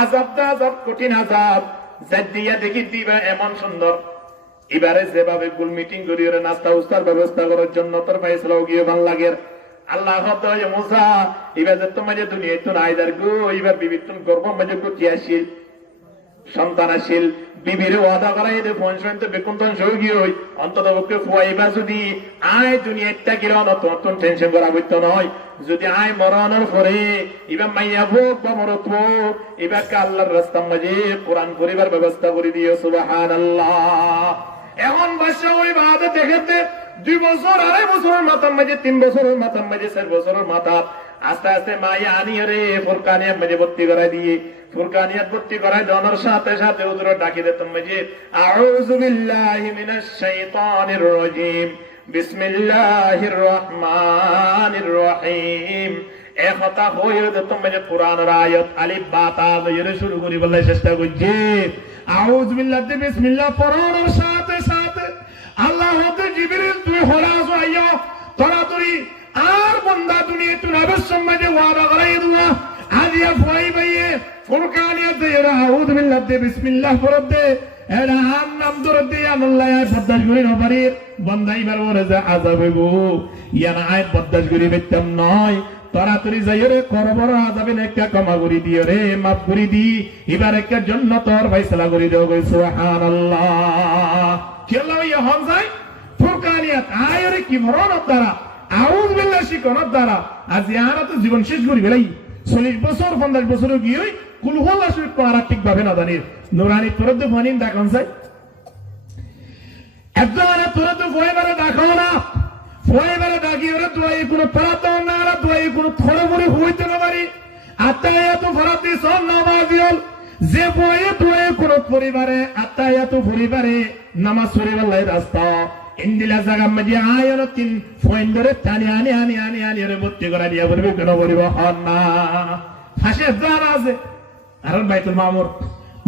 আযাবটা আযাব কঠিন আযাব জাদিয়া দেখি দিবা এমন সুন্দর এবারে যেভাবে গোল মিটিং করি ওরে নাস্তা উস্তার ব্যবস্থা করার জন্য তোর ফয়সালা গিয়ে ভাল লাগে আল্লাহ হতয় মুসা এবার তোমার দুনিয়ায় তো আইদার গো এবার বিবি তুমি গর্ব মাঝে গতিয়াশীল সন্তানাশীল বিবির ওয়াদা করাই দে ফোন শুনতে বেকুন্তন সৌগী হই অন্তত পক্ষে ফুয়াইবা যদি আয় দুনিয়াটা কিরণ অত টেনশন করা বইত নয় যদি আয় মরণের পরে এবার মাইয়া ভোগ বা মরত হোক এবার আল্লাহর রাস্তার মাঝে কোরআন পরিবার ব্যবস্থা করে দিও সুবহানাল্লাহ এখন বাদশা ওই বাদে দেখেতে 2 বছর 2.5 বছরের মাথার মাঝে 3 বছরের মাথার মাঝে 4 বছরের মাথা আস্তে আস্তে মায়া আনিয়ে রে ফুরকানিয়া মাঝে ভর্তি করাই দিয়ে ফুরকানিয়াত ভর্তি করাই দেওয়ার সাথে সাথে হুজুর ডাকি দিতাম মাঝে আউযু বিল্লাহি মিনাশ শাইতানির রাজিম বিসমিল্লাহির রহমানির রহিম এ কথা হয়ে দিতাম মাঝে কোরআনের আয়াত আলিফ বা তা দিয়ে শুরু করি বলে চেষ্টা করছি আউযু বিল্লাহি বিসমিল্লাহ পড়ানোর সাথে সাথে আল্লাহ হতে জিবরিল তুই হলাস আইয়ো তরাতরি আর বান্দা দুনিয়া তুই নবস সমাজে ওয়াদা করাই দুয়া আজিয়া ফুয়াই বাইয়ে ফুরকানিয়া দেরা আউযু বিল্লাহি বিসমিল্লাহ পড়তে এরা আম নাম দরতে আল্লাহ বদাস করি নবারির বান্দাই বারবার যা আযাব হইব ইয়ানা আয় বদাস করি বেতম নয় তরাতরি যাইরে করবর আযাবে একটা ক্ষমা করি দিও রে মাফ করি দি এবার একটা জান্নাতের ফয়সালা করি দাও সুবহানাল্লাহ কেলা ইয়া হন যায় ফুরকানিয়াত আয়রে কি মরণত দ্বারা আউযু বিল্লাহি শিকনত দ্বারা আজ ইয়ারা তো জীবন শেষ করি বেলাই 40 বছর 50 বছর গিয়ে কুল হুয়াল্লাহ শরীফ পড়া ঠিক ভাবে না জানির নুরানি তরদ ফনিন দেখান যায় একজন তরদ ফয়বারে দেখাও না ফয়বারে ডাকি ওরে তুই কোনো পড়াতো না রা তুই কোনো থড়বড়ি হইতে না পারি আর আত্তায়াতু ফরাতি সন নামাজিয়ল যে বয়ে বয়ে কোন পরিবারে আত্তায়াতু পরিবারে নামাজ পড়িবার রাস্তা ইন্দিলা জায়গা মধ্যে আয়ন তিন ফোন ধরে টানি আনি রে ভর্তি করা দিয়া বলবে কেন বলিব হন না ফাঁসে জানা আছে আর বাইতুল মামুর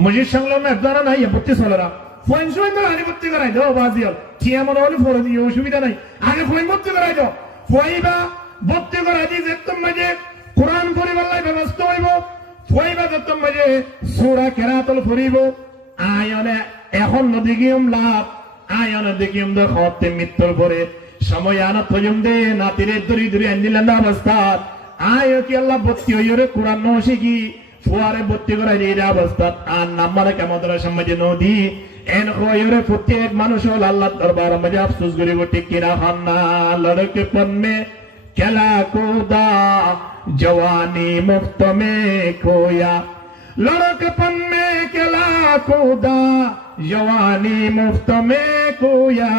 মসজিদ সংলগ্ন জানা নাই ভর্তি চলেরা ফোন সময় ধরে আনি ভর্তি করাই দাও বাজিয়ল কি এমন হলে ফোন দিয়ে অসুবিধা নাই আগে ফোন ভর্তি করাই দাও ফইবা ভর্তি করাই দিয়ে যেতাম মাঝে কোরআন পড়িবার ব্যবস্থা হইব ফইবা যেতাম মাঝে সূরা কেরাতুল পড়িব আয়নে এখন নদী গিয়ম লাভ আয়নে দেখিম দে হতে মৃত্যুর পরে সময় আনা তজুম দে নাতিরে দরি আনদিলেন না অবস্থা আয় কি আল্লাহ ভর্তি হইরে কোরআন ন শিখি ফুয়ারে ভর্তি করাই দিয়ে অবস্থা আর নাম্বারে কেমন সমাজে নদী এন হইরে প্রত্যেক মানুষ হল আল্লাহ দরবার মধ্যে আফসোস করিব ঠিক কিনা হন না লড়কে পন মে খেলা কুদা জওয়ানি মুফত মে খোয়া लड़कपन में खेला कूदा जवानी मुफ्त में खोया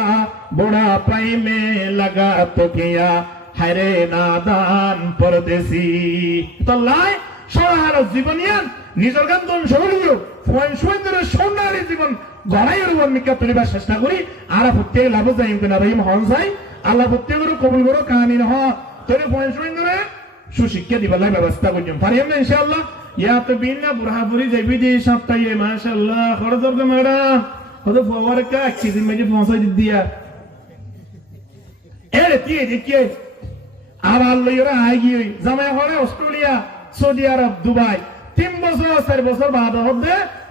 बुढ़ापे में लगा तो किया हरे नादान परदेसी तो লাই সহার জীবনিয়ান নিজের গান দন সরলিও ফোন সুন্দরের সোনালী জীবন গড়াইয়ের উপর মিকা তুলিবার চেষ্টা করি আর প্রত্যেক লাভ যাই কিনা রহিম হন যাই আল্লাহ প্রত্যেকের কবুল করো কাহানি নহ তোর ফোন সুন্দরে সুশিক্ষা দিবার ব্যবস্থা করছেন পারিম না ইনশাআল্লাহ या तो बिना बुरहापुरी जबी दे सप्ताह ये माशाल्लाह खर्च कर मैडम तो फवर का किसी में जो पहुंचा दिया ए देखिए देखिए अब आल्लो योरा आएगी जमा हो रहा ऑस्ट्रेलिया सऊदी अरब दुबई 3 বছর 4 বছর बाद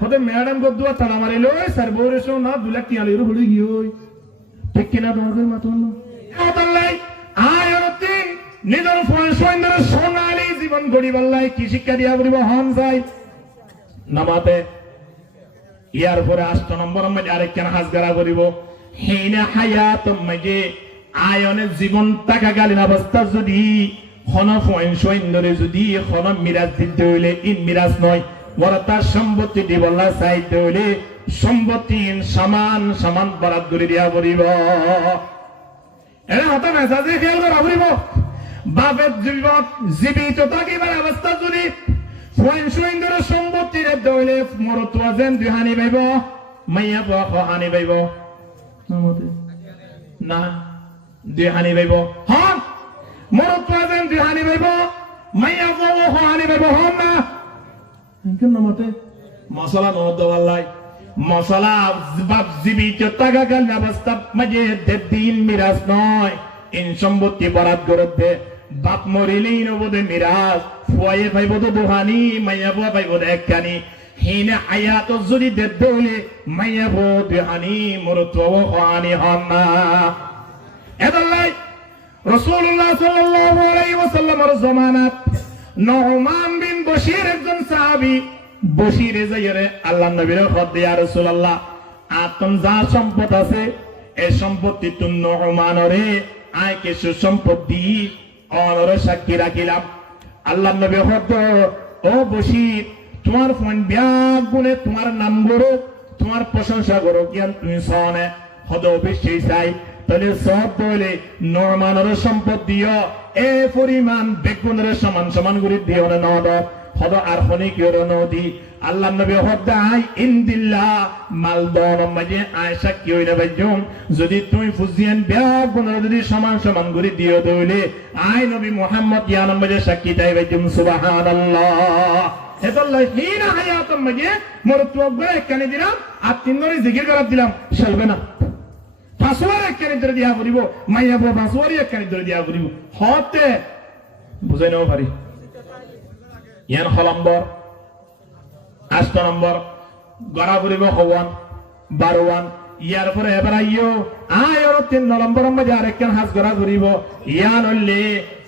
होते मैडम को दुआ तड़ा मारे लो सर बोरे सो ना 2 লাখ টিয়া লিরো হলি গিয়ে ঠিক কিনা তোমাদের মাথা না আল্লাহ আয় আর তিন নিজের ফোন সুন্দর সোনালী জীবন গড়িবার লাই কি শিক্ষা দিয়া বলিব হন যাই নামাতে ইয়ার পরে 8 নম্বর মধ্যে আরেকখান হাজগারা করিব হিনা হায়াত মধ্যে আয়নে জীবন থাকাকালীন অবস্থা যদি হন ফোন সুন্দরে যদি হন মিরাজ দিতে হইলে ইন মিরাজ নয় বড়তা সম্পত্তি দিবল্লা চাইতে হইলে সম্পত্তি সমান সমান বরাদ করে দিয়া বলিব এরা হতা মেসাজে খেয়াল করা বলিব বাপের জীবন জীবিত থাকিবার অবস্থা যদি ফোন সুন্দর সম্পত্তির দইলে মরতুয়া যেন দুহানি পাইব মাইয়া পোৱা হানি পাইব না দুহানি পাইব হন মরতুয়া যেন দুহানি পাইব মাইয়া পোৱা হানি পাইব হন না কেন নামতে মশলা নদওয়ালাই মশলা বাপ জীবিত থাকাকালীন অবস্থা মাঝে দিন মিরাজ নয় ইন সম্পত্তি বরাদ করতে বাপ মরিলেই নবদে মিরাজ ফুয়ায়ে পাইব তো দুহানি মাইয়া বুয়া পাইব একখানি হিনে আয়াত যদি দেদ হইলে মাইয়া বুয়া দুহানি মরতুয়া হানি হন না এদাল্লাই রাসূলুল্লাহ সাল্লাল্লাহু আলাইহি ওয়াসাল্লামের জামানাত নুমান বিন বশির একজন সাহাবী বশিরে যাইরে আল্লাহর নবীর খত ইয়া রাসূলুল্লাহ আতম যা সম্পদ আছে এই সম্পত্তি তুমি নুমানরে আয় কিছু সম্পত্তি অনর সাক্ষী রাখিলাম আল্লাহ নবী হত ও বশির তোমার ফোন ব্যাগ গুনে তোমার নাম করো তোমার প্রশংসা করো জ্ঞান তুমি সনে হদ অবশ্যই চাই তাহলে সব বলে নরমানর সম্পত্তিও এ পরিমাণ বেগুনের সমান সমান করে দিও না নদ হদ আর ফনি কিও নদী আল্লাহ নবী হদাই ইনদিল্লাহ মালদন মাঝে আয়েশা কি হইনা বাইজুম যদি তুই ফুজিয়ান বেগুনের যদি সমান সমান করে দিও তাহলে আই নবী মুহাম্মদ ইয়ান মাঝে সাক্ষী তাই বাইজুম সুবহানাল্লাহ এতল্লাহ হিনা হায়াত মাঝে মরতুয়া একখানে দিলাম আর তিন ধরে জিকির করার দিলাম চলবে না পাঁচবার একখানে ধরে দিয়া করিব মাইয়া বউ পাঁচবারই একখানে ধরে দিয়া করিব হতে বুঝাই নেব পারি ইয়ান নম্বর 8 নম্বর গড়া করিব হওয়ান 12 ইয়ার পরে এবার আইও আয় আর 3 নম্বর মধ্যে আরেকখান হাজ গড়া করিব ইয়ান হইলে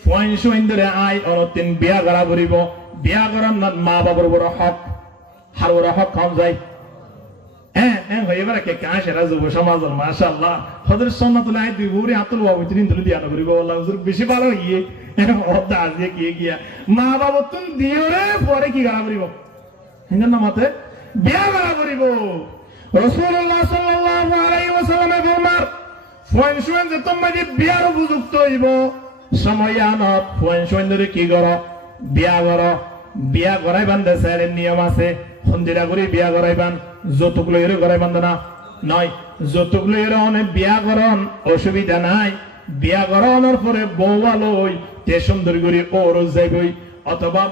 ফোন সুন্দরে আয় আর 3 বিয়া গড়া করিব বিয়া করার মা বাবার বড় হক হার বড় হক কম যায় এবার কে কাছে রাজু সমাজের মাশাআল্লাহ হযরত সুন্নাতুল্লাহ দুই বুড়ি হাতুল বাবু তিন ধরে দিয়া করিব আল্লাহ হুজুর বেশি ভালো ইয়ে ওদা আজকে কি গিয়া মা বাবা তুমি দিও রে পরে কি গড়া করিব হিন্দা নামাতে বিয়া গড়া করিব রাসূলুল্লাহ সাল্লাল্লাহু আলাইহি ওয়াসাল্লাম ফরমার ফোন শুন যে তোমাদের বিয়ার উপযুক্ত হইব সময় আনত ফোন শুন ধরে কি করো বিয়া করো বিয়া করাইবান দেশের নিয়ম আছে হন্দিরা করে বিয়া করাইবান যৌতুক লইরে করাইবান না নয় যৌতুক লইরে অনেক বিয়া করন অসুবিধা নাই বিয়া করানোর পরে বউয়া লই তে সুন্দর করে ওর যাইবই অথবা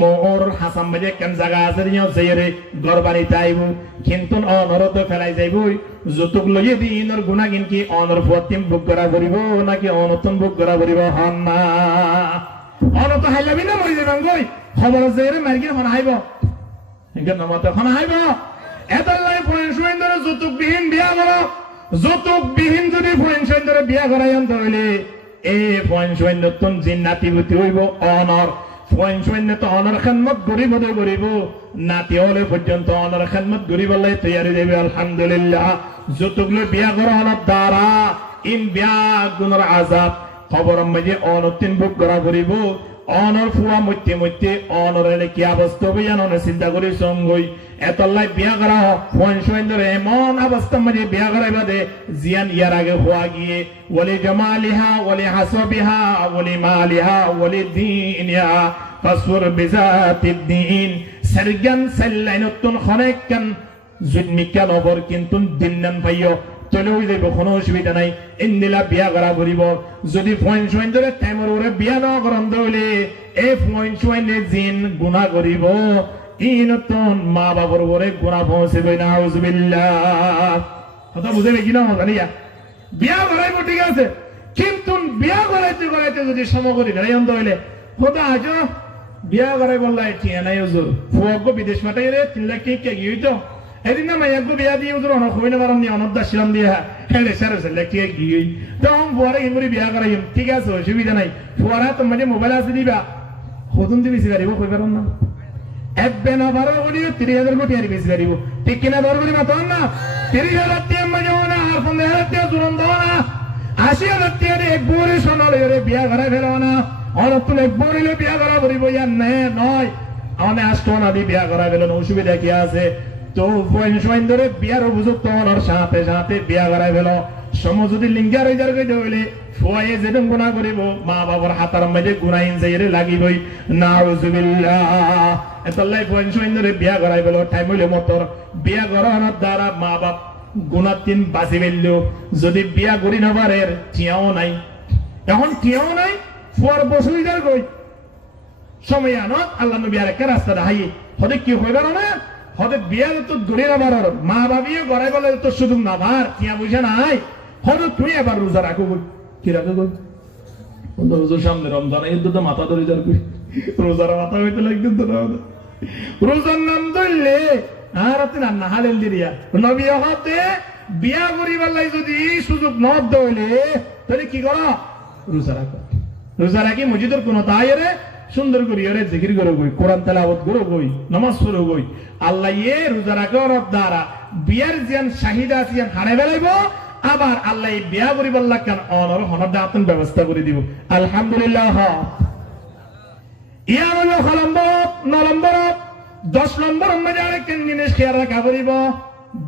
মোর হাসান বাজে কেন জায়গা আছে যাইরে ঘর বাড়িতে আইব কিন্তু অনরত ফেলাই যাইবই যৌতুক লইয়ে দিনর গুণা কিনকি অনর ফতিম বুক করা করিব নাকি অনতন বুক করা করিব হন না অনত হাইলাবি না মরি যাবান গই খবর যাইরে মার্কিন হন আইব একে নমতে হন আইব এতলাই পয়েন্ট সুন্দর যৌতুক বিহীন বিয়া করো যৌতুক বিহীন যদি পয়েন্ট সুন্দর বিয়া করাই আনতে হইলে এই পয়েন্ট সুন্দর তুন জিন্নাতি বুতি হইব অনর পয়েন্ট সুন্দর তো অনর খেদমত গরিব হতে গরিব নাতি হলে পর্যন্ত অনর খেদমত গরিব হলে তৈরি দেবে আলহামদুলিল্লাহ যৌতুক লই বিয়া করো অনর দ্বারা ইন বিয়া গুণর আজাব খবর মাঝে অনতিন বুক করা করিব অনর ফুয়া মধ্যে মধ্যে অনরের কি অবস্থা হইয়া অনেক চিন্তা করি সঙ্গই এতলাই বিয়া করা পয়েন্ট সুন্দর এমন অবস্থার মাঝে বিয়া করাইবা দে জিয়ান ইয়ার আগে হওয়া গিয়ে ওলি জামালিহা ওলি হাসবিহা ওলি মালিহা ওলি দীনিহা ফাসফুর বিজাতিদ দীন সারগান সাল্লাইনতুন খনেকান জুদমিকান ওপর কিন্তু দিননান পাইও চলে হয়ে যাইব কোনো অসুবিধা নাই ইন্দিলা বিয়া করা করিব যদি পয়েন্ট সুন্দরে টাইমের ওরে বিয়া ন করন দইলে এই পয়েন্ট সুন্দরে জিন গুনাহ করিব ইনতন মা বাবার ওরে গুনাহ পৌঁছবে না আউযুবিল্লাহ কথা বুঝে কি না জানিয়া বিয়া করাইব ঠিক আছে কিন্তু বিয়া করাইতে করাইতে যদি সমকরি নাই অন্ত হইলে খোদা আজো বিয়া করাই বললাই ঠিয়া নাই হুজুর ফুয়াগ বিদেশ মাটাই রে 3 লাখ কি কি হইতো এদিন না মাইয়াগো বিয়া দিয়ে হুজুর অন কইনা পারন নি অনদা শিলাম দিয়া হেলে সারে সালে কি কি হই তো আমি ফুয়ারে ইমরি বিয়া করাইম ঠিক আছে অসুবিধা নাই ফুয়ারা তো মানে মোবাইল আছে দিবা হদুন দিবি সিগারিব কই পারন না ebbe na baro goli 3000 কোটি আর বেশি গারিব ঠিক কিনা দর গলি মাতন না 30000 তে মজোনা আর 15000 তে জুরন দাও না 80000 তে এক বড় সোনালে রে বিয়া ঘরে ফেলো না আর তুমি এক বড় লে বিয়া ঘরে বলিব ইয়া নে নয় আমনে আষ্টনা দি বিয়া ঘরে ফেলো না অসুবিধা কি আছে তো পয়েন্ট সুন্দরে বিয়ার বুঝুক তোমার সাথে সাথে বিয়া ঘরে ফেলো সম যদি লিঙ্গার হইজার কই দেইলে ফুয়ায়ে যেদম গুনাহ করিব মা বাবার হাতার মাঝে গুনাহিন যাইরে লাগিবই নাউযুবিল্লাহ এতলাই পয়েন্ট সুন্দরে বিয়া করাই বলো টাইম হইলে মতর বিয়া করানোর দ্বারা মা বাপ গুণাতিন বাঁচি ফেলল যদি বিয়া করি না পারে টিয়াও নাই এখন টিয়াও নাই ফুয়ার বসুইদার কই সময় আনো আল্লাহ নবী আর একটা রাস্তা দেখাই হতে কি হইবার না হতে বিয়া তো দূরে না বাড়ার মা বাবিও গড়াই বলে তো শুধু না ভার টিয়া বুঝে নাই হতে তুই এবার রোজা রাখো কি রাখো গো রোজার সামনে রমজান এই তো মাথা ধরে যার কই রোজার মাথা হইতে লাগবে তো না রোজার নাম ধরলে আর আপনি না হালেল দিরিয়া নবী হতে বিয়া করিবার লাই যদি সুযোগ নদ দইলে তাহলে কি করো রোজা রাখো রোজা রাখি মসজিদের কোন তাইরে সুন্দর করি ওরে জিকির করো গই কোরআন তেলাওয়াত করো গই নামাজ পড়ো গই আল্লাহ এ রোজা রাখার দ্বারা বিয়ার জিয়ান শাহিদা জিয়ান হারে বেলাইব আবার আল্লাহ বিয়া করিবার লাগান অনর হনর দাতন ব্যবস্থা করে দিব আলহামদুলিল্লাহ ইয়া হলো নম্বর 10 নম্বর মধ্যে আরেকটা জিনিস খেয়াল রাখা করিব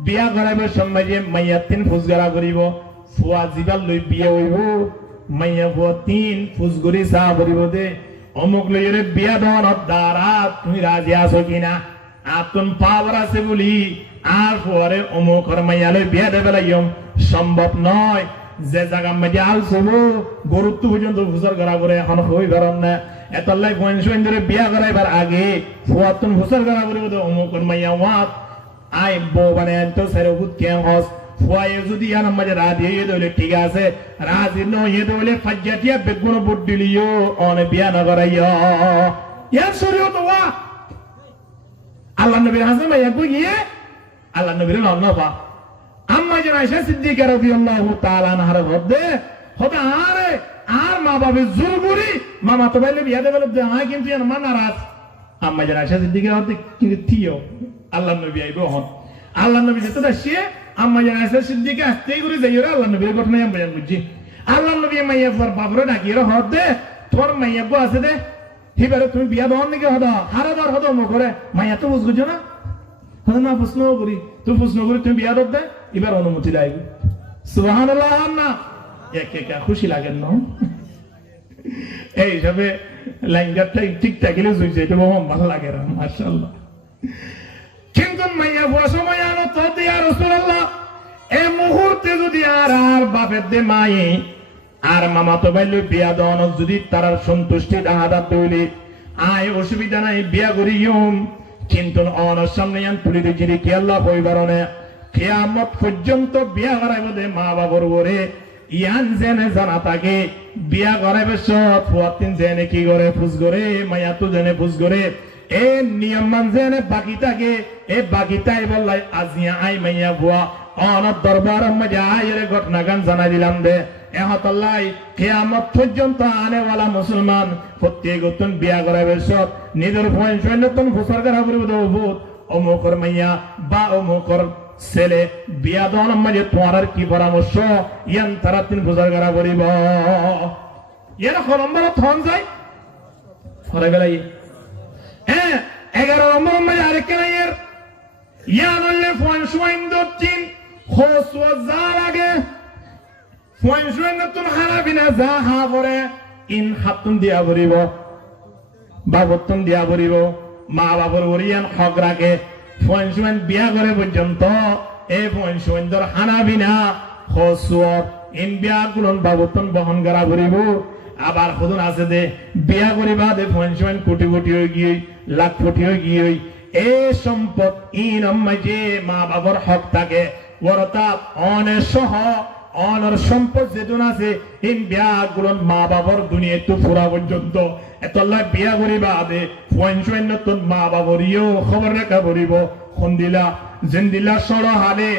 বিয়া করাইবার সময় যে মাইয়া 3 ফুসগরা করিব ফুয়া জিবাল লই বিয়া হইব মাইয়া ফুয়া 3 ফুসগরি সা করিব দে অমুক লইরে বিয়া দেওয়ার দ্বারা তুমি রাজি আছো কিনা আতন পাওয়ার আছে বলি আর পরে অমুক মাইয়া লই বিয়া দেবে লাগিম সম্ভব নয় যে জায়গা মধ্যে আলসবো গুরুত্ব পর্যন্ত ফুসর করা করে এখন হই পারেন না এতলাই পয়েন্ট ধরে বিয়া করাইবার আগে ফুয়াতুন ফুসর করা করিব তো অমুক মাইয়া ওয়াত আই বো মানে তো সেরে হুত কে হস ফুয়ায়ে যদি ইয়ার মাঝে রাজি হয়ে দইলে ঠিক আছে রাজি নয় দইলে ফাজ্জাতিয়া বেগুন বুট দিলিও অনে বিয়া না করাইও ইয়ার শরীয়ত ওয়া আল্লাহ নবীর হাসান মাইয়া কই গিয়ে আল্লাহ নবীর নাম না পা আম্মা জান আয়েশা সিদ্দিকা রাদিয়াল্লাহু তাআলা আনহার মধ্যে হতে আর মা বাবা জোর করি মামা তো বাইলে বিয়া দেবে আয় কিন্তু এর মা নারাজ আম্মা জান আয়েশা সিদ্দিকা হতে কিন্তু থিও আল্লাহ নবী আইবো হন আল্লাহ নবী যেতে দাসে আম্মা জান আয়েশা সিদ্দিকা আসতেই করে যাইরা আল্লাহ নবীর ঘটনা আমি বয়ান করছি আল্লাহ নবী মাইয়া ফর বাবরে ডাকিরা হতে তোর মাইয়া গো আছে দে হিবারে তুমি বিয়া দন নাকি হদা হারাদার হদা মো করে মাইয়া তো বুঝছো না না প্রশ্ন করি তুই প্রশ্ন করি তুমি বিয়া দে এবার অনুমতি দেয় সুবহানাল্লাহ না একে খুশি লাগেন না এই হিসাবে লাইনটা ঠিক থাকিলে জুইছে এটা ভালো লাগে না মাশাআল্লাহ। কিন্তু মাইয়া বুয়া সময় আনো তো দিয়া রাসূলুল্লাহ এই মুহূর্তে যদি আর বাপের দে মায়ে আর মামা তো বাইল বিয়া দন যদি তার সন্তুষ্টি দাহাদা তৈলি আয় অসুবিধা নাই বিয়া করিয়ম। কিন্তু অনার সামনে আন তুলি দিছি কি আল্লাহ কইবারনে কিয়ামত পর্যন্ত বিয়া করাইব দে মা বাবার ওরে ইয়ান জেনে জানা থাকে বিয়া করাইবে সব ফুয়াতিন জেনে কি করে ফুস করে মায়া তো জেনে ফুস করে এ নিয়ম মান জেনে বাকি থাকে এ বাকি তাই বললাই আজিয়া আই মাইয়া বুয়া অনার দরবার মধ্যে আয়ের ঘটনা গান জানাই দিলাম দে এহতাল্লাই কিয়ামত পর্যন্ত আনেওয়ালা মুসলমান প্রত্যেক নতুন বিয়া করাবে সব নিজের পয়েন্ট নতুন ফুসার করা পড়বে বহুত অমুকর মাইয়া বা অমুকর ছেলে বিয়া দেওয়ার মাঝে তোমার কি পরামর্শ ইয়ান তারা 3 ফুসার করা পড়িব এর নম্বর থন যায় ফরে গেলাই 11 নম্বর মাঝে আরেকটা নাই এর ইয়ান হলে পয়েন্ট 3 খোসওয়া যা লাগে নতুন হারাবিনা যা হা পরে ইন হাতুন দিয়া পড়িব বাবতন দিয়া পড়িব মা বাবার ওরিয়ান হক রাখে বিয়া করে পর্যন্ত এই ধর হানাবিনা খসুয়ত ইন বিয়া গুলন বাবতন বহন করা পড়িব। আবার খুদন আছে দে বিয়া করিবা দে কোটি কোটি হয়ে গিয়ে লাখ কোটি হয়ে গিয়ে এই সম্পদ ইন মাঝে মা বাবার হক থাকে অর্থাৎ অনেক সহ অনর সম্পদ যেটুন আছে ইন বিয়া গুলন মা বাবার দুনিয়া তো পুরা পর্যন্ত এতল্লা বিয়া করিবা দে নতুন মা বাবরিও খবর রাখা পড়িব খন্দিলা জিন্দিলা সর হালে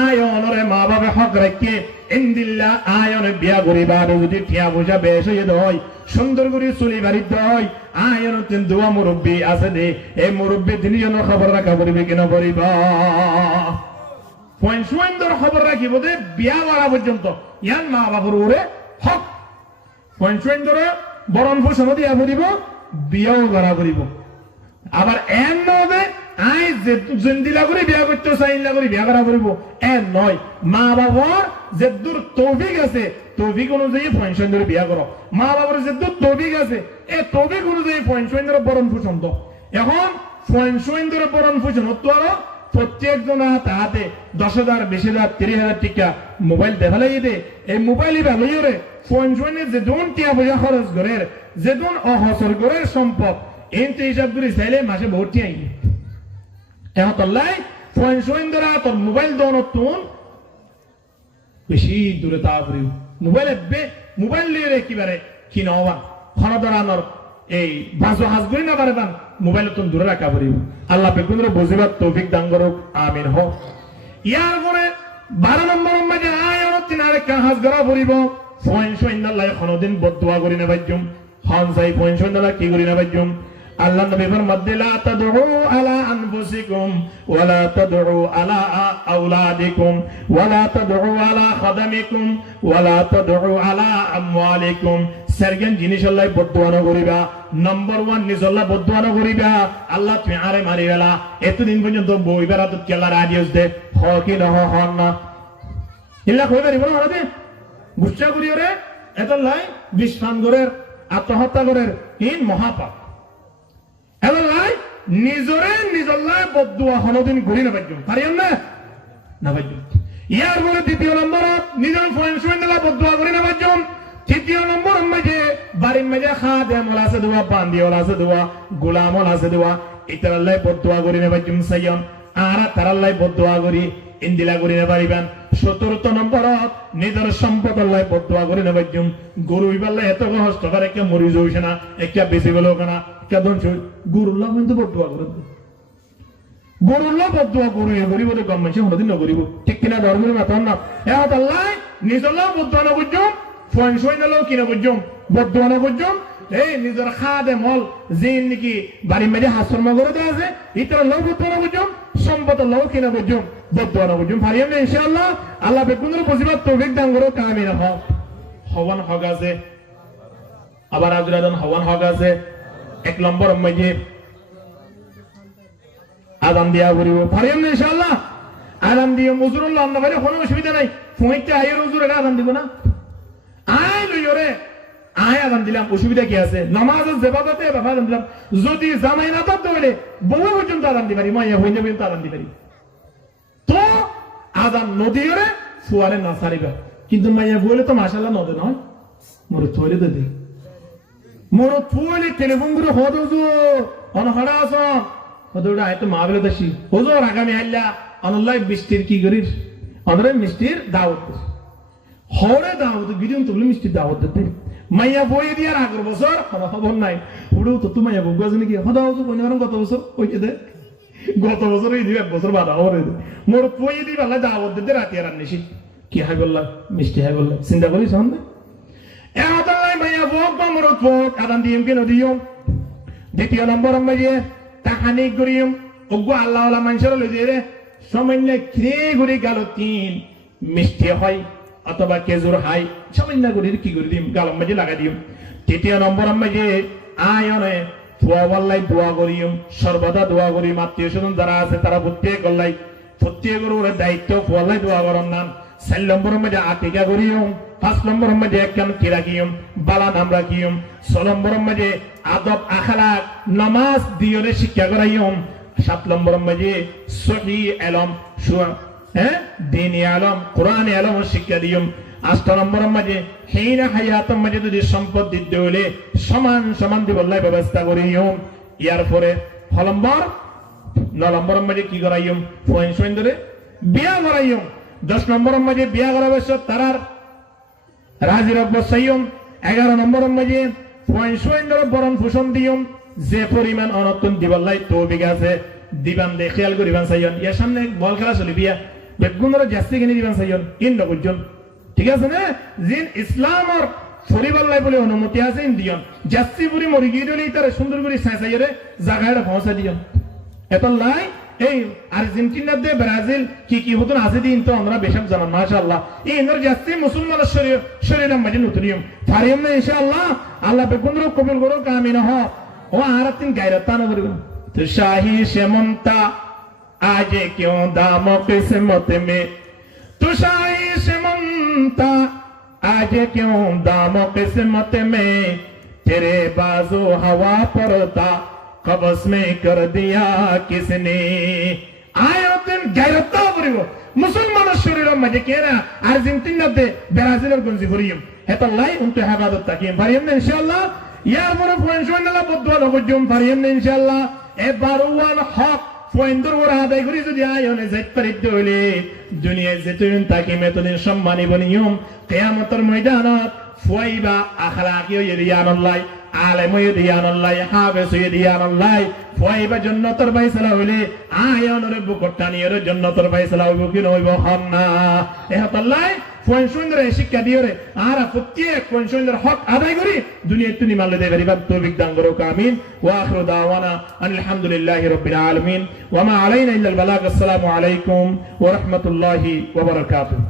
আয় অনরে মা বাবা হক রাখে ইন্দিল্লা আয় অনে বিয়া করিবা যদি ঠিয়া বোঝা বেশ হয়ে হয় সুন্দর করে চুলি বাড়িতে হয় আয় অনতিন দোয়া মুরব্বী আছে দে এই মুরব্বী তিনি যেন খবর রাখা পড়িবে কেন পড়িবা পয়েন্ট খবর রাখিব দে বিয়া করা পর্যন্ত ইয়ান মা বাবার ওরে হক পয়েন্ট ধরে বরণ পোষণ দিয়া পড়িব বিয়াও করা পড়িব। আবার এন নবে আই জেন্দিলা করে বিয়া করতে চাইলা করে বিয়া করা পড়িব এন নয় মা বাবার যে দূর তৌফিক আছে তৌফিক অনুযায়ী পয়েন্ট ধরে বিয়া করো মা বাবার যে দূর তৌফিক আছে এই তৌফিক অনুযায়ী পয়েন্ট ধরে বরণ পোষণ তো এখন পয়েন্ট ধরে বরণ পোষণ তো আরো প্রত্যেক জনা তাহাতে 10,000 20,000 30,000 টিকা মোবাইল দেখালাই দে এই মোবাইলই ভালোই রে ফোন যে দোন টিয়া পয়সা খরচ করে যে দোন অহসর করে সম্পদ এনতে হিসাব করে চাইলে মাসে বহুত টিয়া এখন তল্লাই ফোন ধরা তোর মোবাইল দোন তুন বেশি দূরে তা করি মোবাইল লিয়ে রে কিবারে কি নবা খরা ধরানোর এই বাজু হাজ করি না পারে পান মোবাইল তো দূরে রাখা পড়িব আল্লাহ বেকুন্দ্র বুঝিবার তৌফিক দান করুক আমিন হোক। ইয়ার পরে 12 নম্বর মাঝে আয়ার তিন আরেকটা হাজ করা পড়িব পয়েন্ট আল্লাহ কোনদিন বদদুয়া করি না বাইজুম হন যাই পয়েন্ট আল্লাহ কি করি না বাইজুম আল্লাহ নবী ফরমাতে লা তাদউ আলা আনফুসিকুম ওয়ালা তাদউ আলা আওলাদিকুম ওয়ালা তাদউ আলা খাদামিকুম ওয়ালা তাদউ আলা আমওয়ালিকুম সারগেন জিনিস আল্লাহ বদদুয়া না করিবা নম্বর 1 নিজ আল্লাহ বদদুয়া না করিবা আল্লাহ তুমি আরে মারিবেলা এতদিন পর্যন্ত বইবেরা তো কেলা রাডিওস দে হ কি না হন না ইল্লা কইবা রিবো হরাতে গুচ্ছা করিও রে এতলাই বিস্ফান করের আত্মহত্যা করের ইন মহাপাপ এলাই নিজরে নিজল্লাহ বদদুয়া হনদিন ঘুরি না পাইজুম পারিয়ম না পাইজুম ইয়ার পরে দ্বিতীয় নম্বর নিজের পয়েন্ট বদদুয়া করি না পাইজুম তৃতীয় নম্বর মাঝে বাড়ির মাঝে খাদেম আছে দোয়া বান্দিওল আছে দোয়া গোলামল আছে দোয়া ইতারাল্লাহ বদদুয়া করি না পাইজুম সাইয়ন আর তারাল্লাহ বদদুয়া করি ইন্দিলা করি না পারিবান। 17 নম্বরত নিজের সম্পদ আল্লাহ বদদুয়া করি না পাইজুম গরু ইবাল্লাহ এত কষ্ট করে কে মরি যাইছে না একটা বেশি গেল কেনা কেদন গরুল্লাহ কিন্তু বদদুয়া করে গরুল্লাহ বদদুয়া গরু এ করিব তো গম মানছে হনদিন নকরিব ঠিক কিনা ধর্মের মাতান না এত আল্লাহ নিজল্লাহ বদদুয়া না করজুম পয়েন্ট আল্লাহ কিনা করজুম বদদুয়া না করজুম এই নিজের খাদেম হল যে নাকি বাড়ির মেঝে হাসরমা করে দেওয়া আছে ইতার আল্লাহ বদদুয়া না করজুম সম্পদ আল্লাহ কিনা করজুম বদদুয়া না করজুম পারিয়াম না ইনশাআল্লাহ আল্লাহ বেকুনের পজিবাত তৌফিক দান করো কামিল হক হওয়ান হক আছে আবার আজরাদন হওয়ান হক আছে 1 নম্বর মাঝে আদান দিয়া করিব পারিয়াম না ইনশাআল্লাহ আদান দিয়ে মুজুরুল্লাহ আল্লাহ বলে কোনো অসুবিধা নাই ফোনতে আয়ের হুজুর এটা আদান দিব না আই লইরে আয় আদান দিলাম, অসুবিধা কি আছে? নামাজের জেবাদতে বাবা আদান দিলাম, যদি জামাই না থাকতে হলে বহু পর্যন্ত আদান দিতে পারি, মাইয়া হইলে পর্যন্ত আদান দিতে পারি। তো আদান নদী হলে ফুয়ারে না সারিবা, কিন্তু মাইয়া বলে তো মাশাল্লাহ নদে নয়, মোর থইলে দে মোর থইলে টেলিফোন করে হদো অনহড়া আস হদোটা হয়তো মা বলে দাসি হজোর আগামী আল্লাহ অনল্লাহ মিষ্টির কি করির অনরে মিষ্টির দাওয়াত হরে দাওয়াত গিরিম তুলে মিষ্টির দাওয়াত দিতে মাইয়া বই দিয়ার আগের বছর খবর নাই পুরো তো তুমি মাইয়া বউ আছে নাকি হদা হজো বই গত বছর ওই দে গত বছর এই এক বছর বাধা হরে মোর বই দি বেলা দাওয়াত দিতে রাতে আর নিশি কি হাই বললা মিষ্টি হাই বললা চিন্তা করিস হন এ আদালাই মাইয়া বউ বা মোর বউ আদান দিম কেন দিও দ্বিতীয় নম্বর মাইয়ে তাহানি করিম ওগো আল্লাহ আল্লাহ মানুষের লই দিয়ে রে সামান্য খিরে ঘুরে গেল তিন মিষ্টি হয় অথবা কেজুর হাই সামান্য ঘুরে কি করে দিম গালম মাঝে লাগাই দিম। তৃতীয় নম্বর মাঝে আয়নে ফুয়া বললাই দোয়া করিম, সর্বদা দোয়া করিম, আত্মীয় স্বজন যারা আছে তারা প্রত্যেক গল্লাই প্রত্যেক গরুর দায়িত্ব ফুয়াল্লাই দোয়া করন নাম। 4 নম্বর মাঝে আটিকা করিম, 5 নম্বর মাঝে একখান কি রাখিম বালা নাম রাখিম, 6 নম্বর মাঝে আদব আখলাক নামাজ দিয়রে শিক্ষা করাইম, 7 নম্বর মাঝে সহি এলম দিনী আলম কোরআন আলম শিক্ষা দিম, 8 নম্বর মাঝে হেইনা হায়াতম মাঝে যদি সম্পদ দিতে হলে সমান সমান দিবল্লাই ব্যবস্থা করিম। ইয়ার পরে 9 নম্বর মাঝে কি করাইম ফোন সোয়েন ধরে বিয়া করাইম। 10 নম্বর মাঝে বিয়া করা বছর তারার রাজি রব্ব সাইম। 11 নম্বর মাঝে ফোন সোয়েন ধরে বরণ পোষণ দিম, যে পরিমাণ অনতন দিবল্লাই তৌফিক আছে দিবান দে খেয়াল করিবান চাইন। ইয়ার সামনে বল খেলা চলি বিয়া বেগুনরা জাস্তি কিনে দিবান চাইন ইন্দ করছেন, ঠিক আছে না? জিন ইসলামর পরিবারলাই বলে অনুমতি আছে ইন্দিয়ন জাস্তি পুরি মরি গিয়ে দিলে তারা সুন্দর করে চাইরে জায়গাটা পৌঁছা দিয়ন। এত লাই এই আর্জেন্টিনা দে ব্রাজিল কি হতো আছে দিন তো আমরা বেশক জানান মাশাআল্লাহ এই ইন্দর জাস্তি মুসলমানের শরীর মাঝে নতুনিয়ম ফারিয়ম না ইনশাআল্লাহ আল্লাহ বেগুনরা কবুল করো কামিন হ ও আরাতিন গায়রতান করবেন। तो शाही शेमंता आज क्यों दामो किस्मत में, तो शाही शेमंता आज क्यों दामो किस्मत में, तेरे बाजू हवा पड़ता कब्ज में कर दिया किसने। आयो दिन गैरता करियो मुसलमान शरीर मजे केना आर्जेंटिना दे ब्राजिल और गुंजी करियो है तो लाई उनते इबादत ताकिम भरियम ने इंशाअल्लाह यार मोर फुनशोनला बद्दुआ नगजुम भरियम ने इंशाअल्लाह এবারওয়ান হক ফয়েন্দর ওরা আদায় করি যদি আয়নে যাইতে পারি হইলে দুনিয়ায় যেতুন তাকে মেতদিন সম্মানী বনিয়ম কিয়ামতের ময়দানত ফুয়াইবা আখলাকিও ইয়ানাল্লাহ আলেমও ইয়ানাল্লাহ হাফেজও ইয়ানাল্লাহ ফুয়াইবা জান্নাতের ফায়সালা হইলে আয়নের বুকটানিয়ের জান্নাতের ফায়সালা হইব কি নইব হন্না এহাতাল্লাহ ফয়েনশোনরে শিক্ষা দিওরে আর প্রত্যেক ফয়েনশোনর হক আদায় করি দুনিয়ায় তুমি মানলে দেবে রিবাত তৌফিক দান করো আমিন ওয়া আখিরু দাওয়ানা আলহামদুলিল্লাহি রাব্বিল আলামিন ওয়া মা আলাইনা ইল্লাল বালাগ। আসসালামু আলাইকুম ওয়া রাহমাতুল্লাহি ওয়া বারাকাতুহু।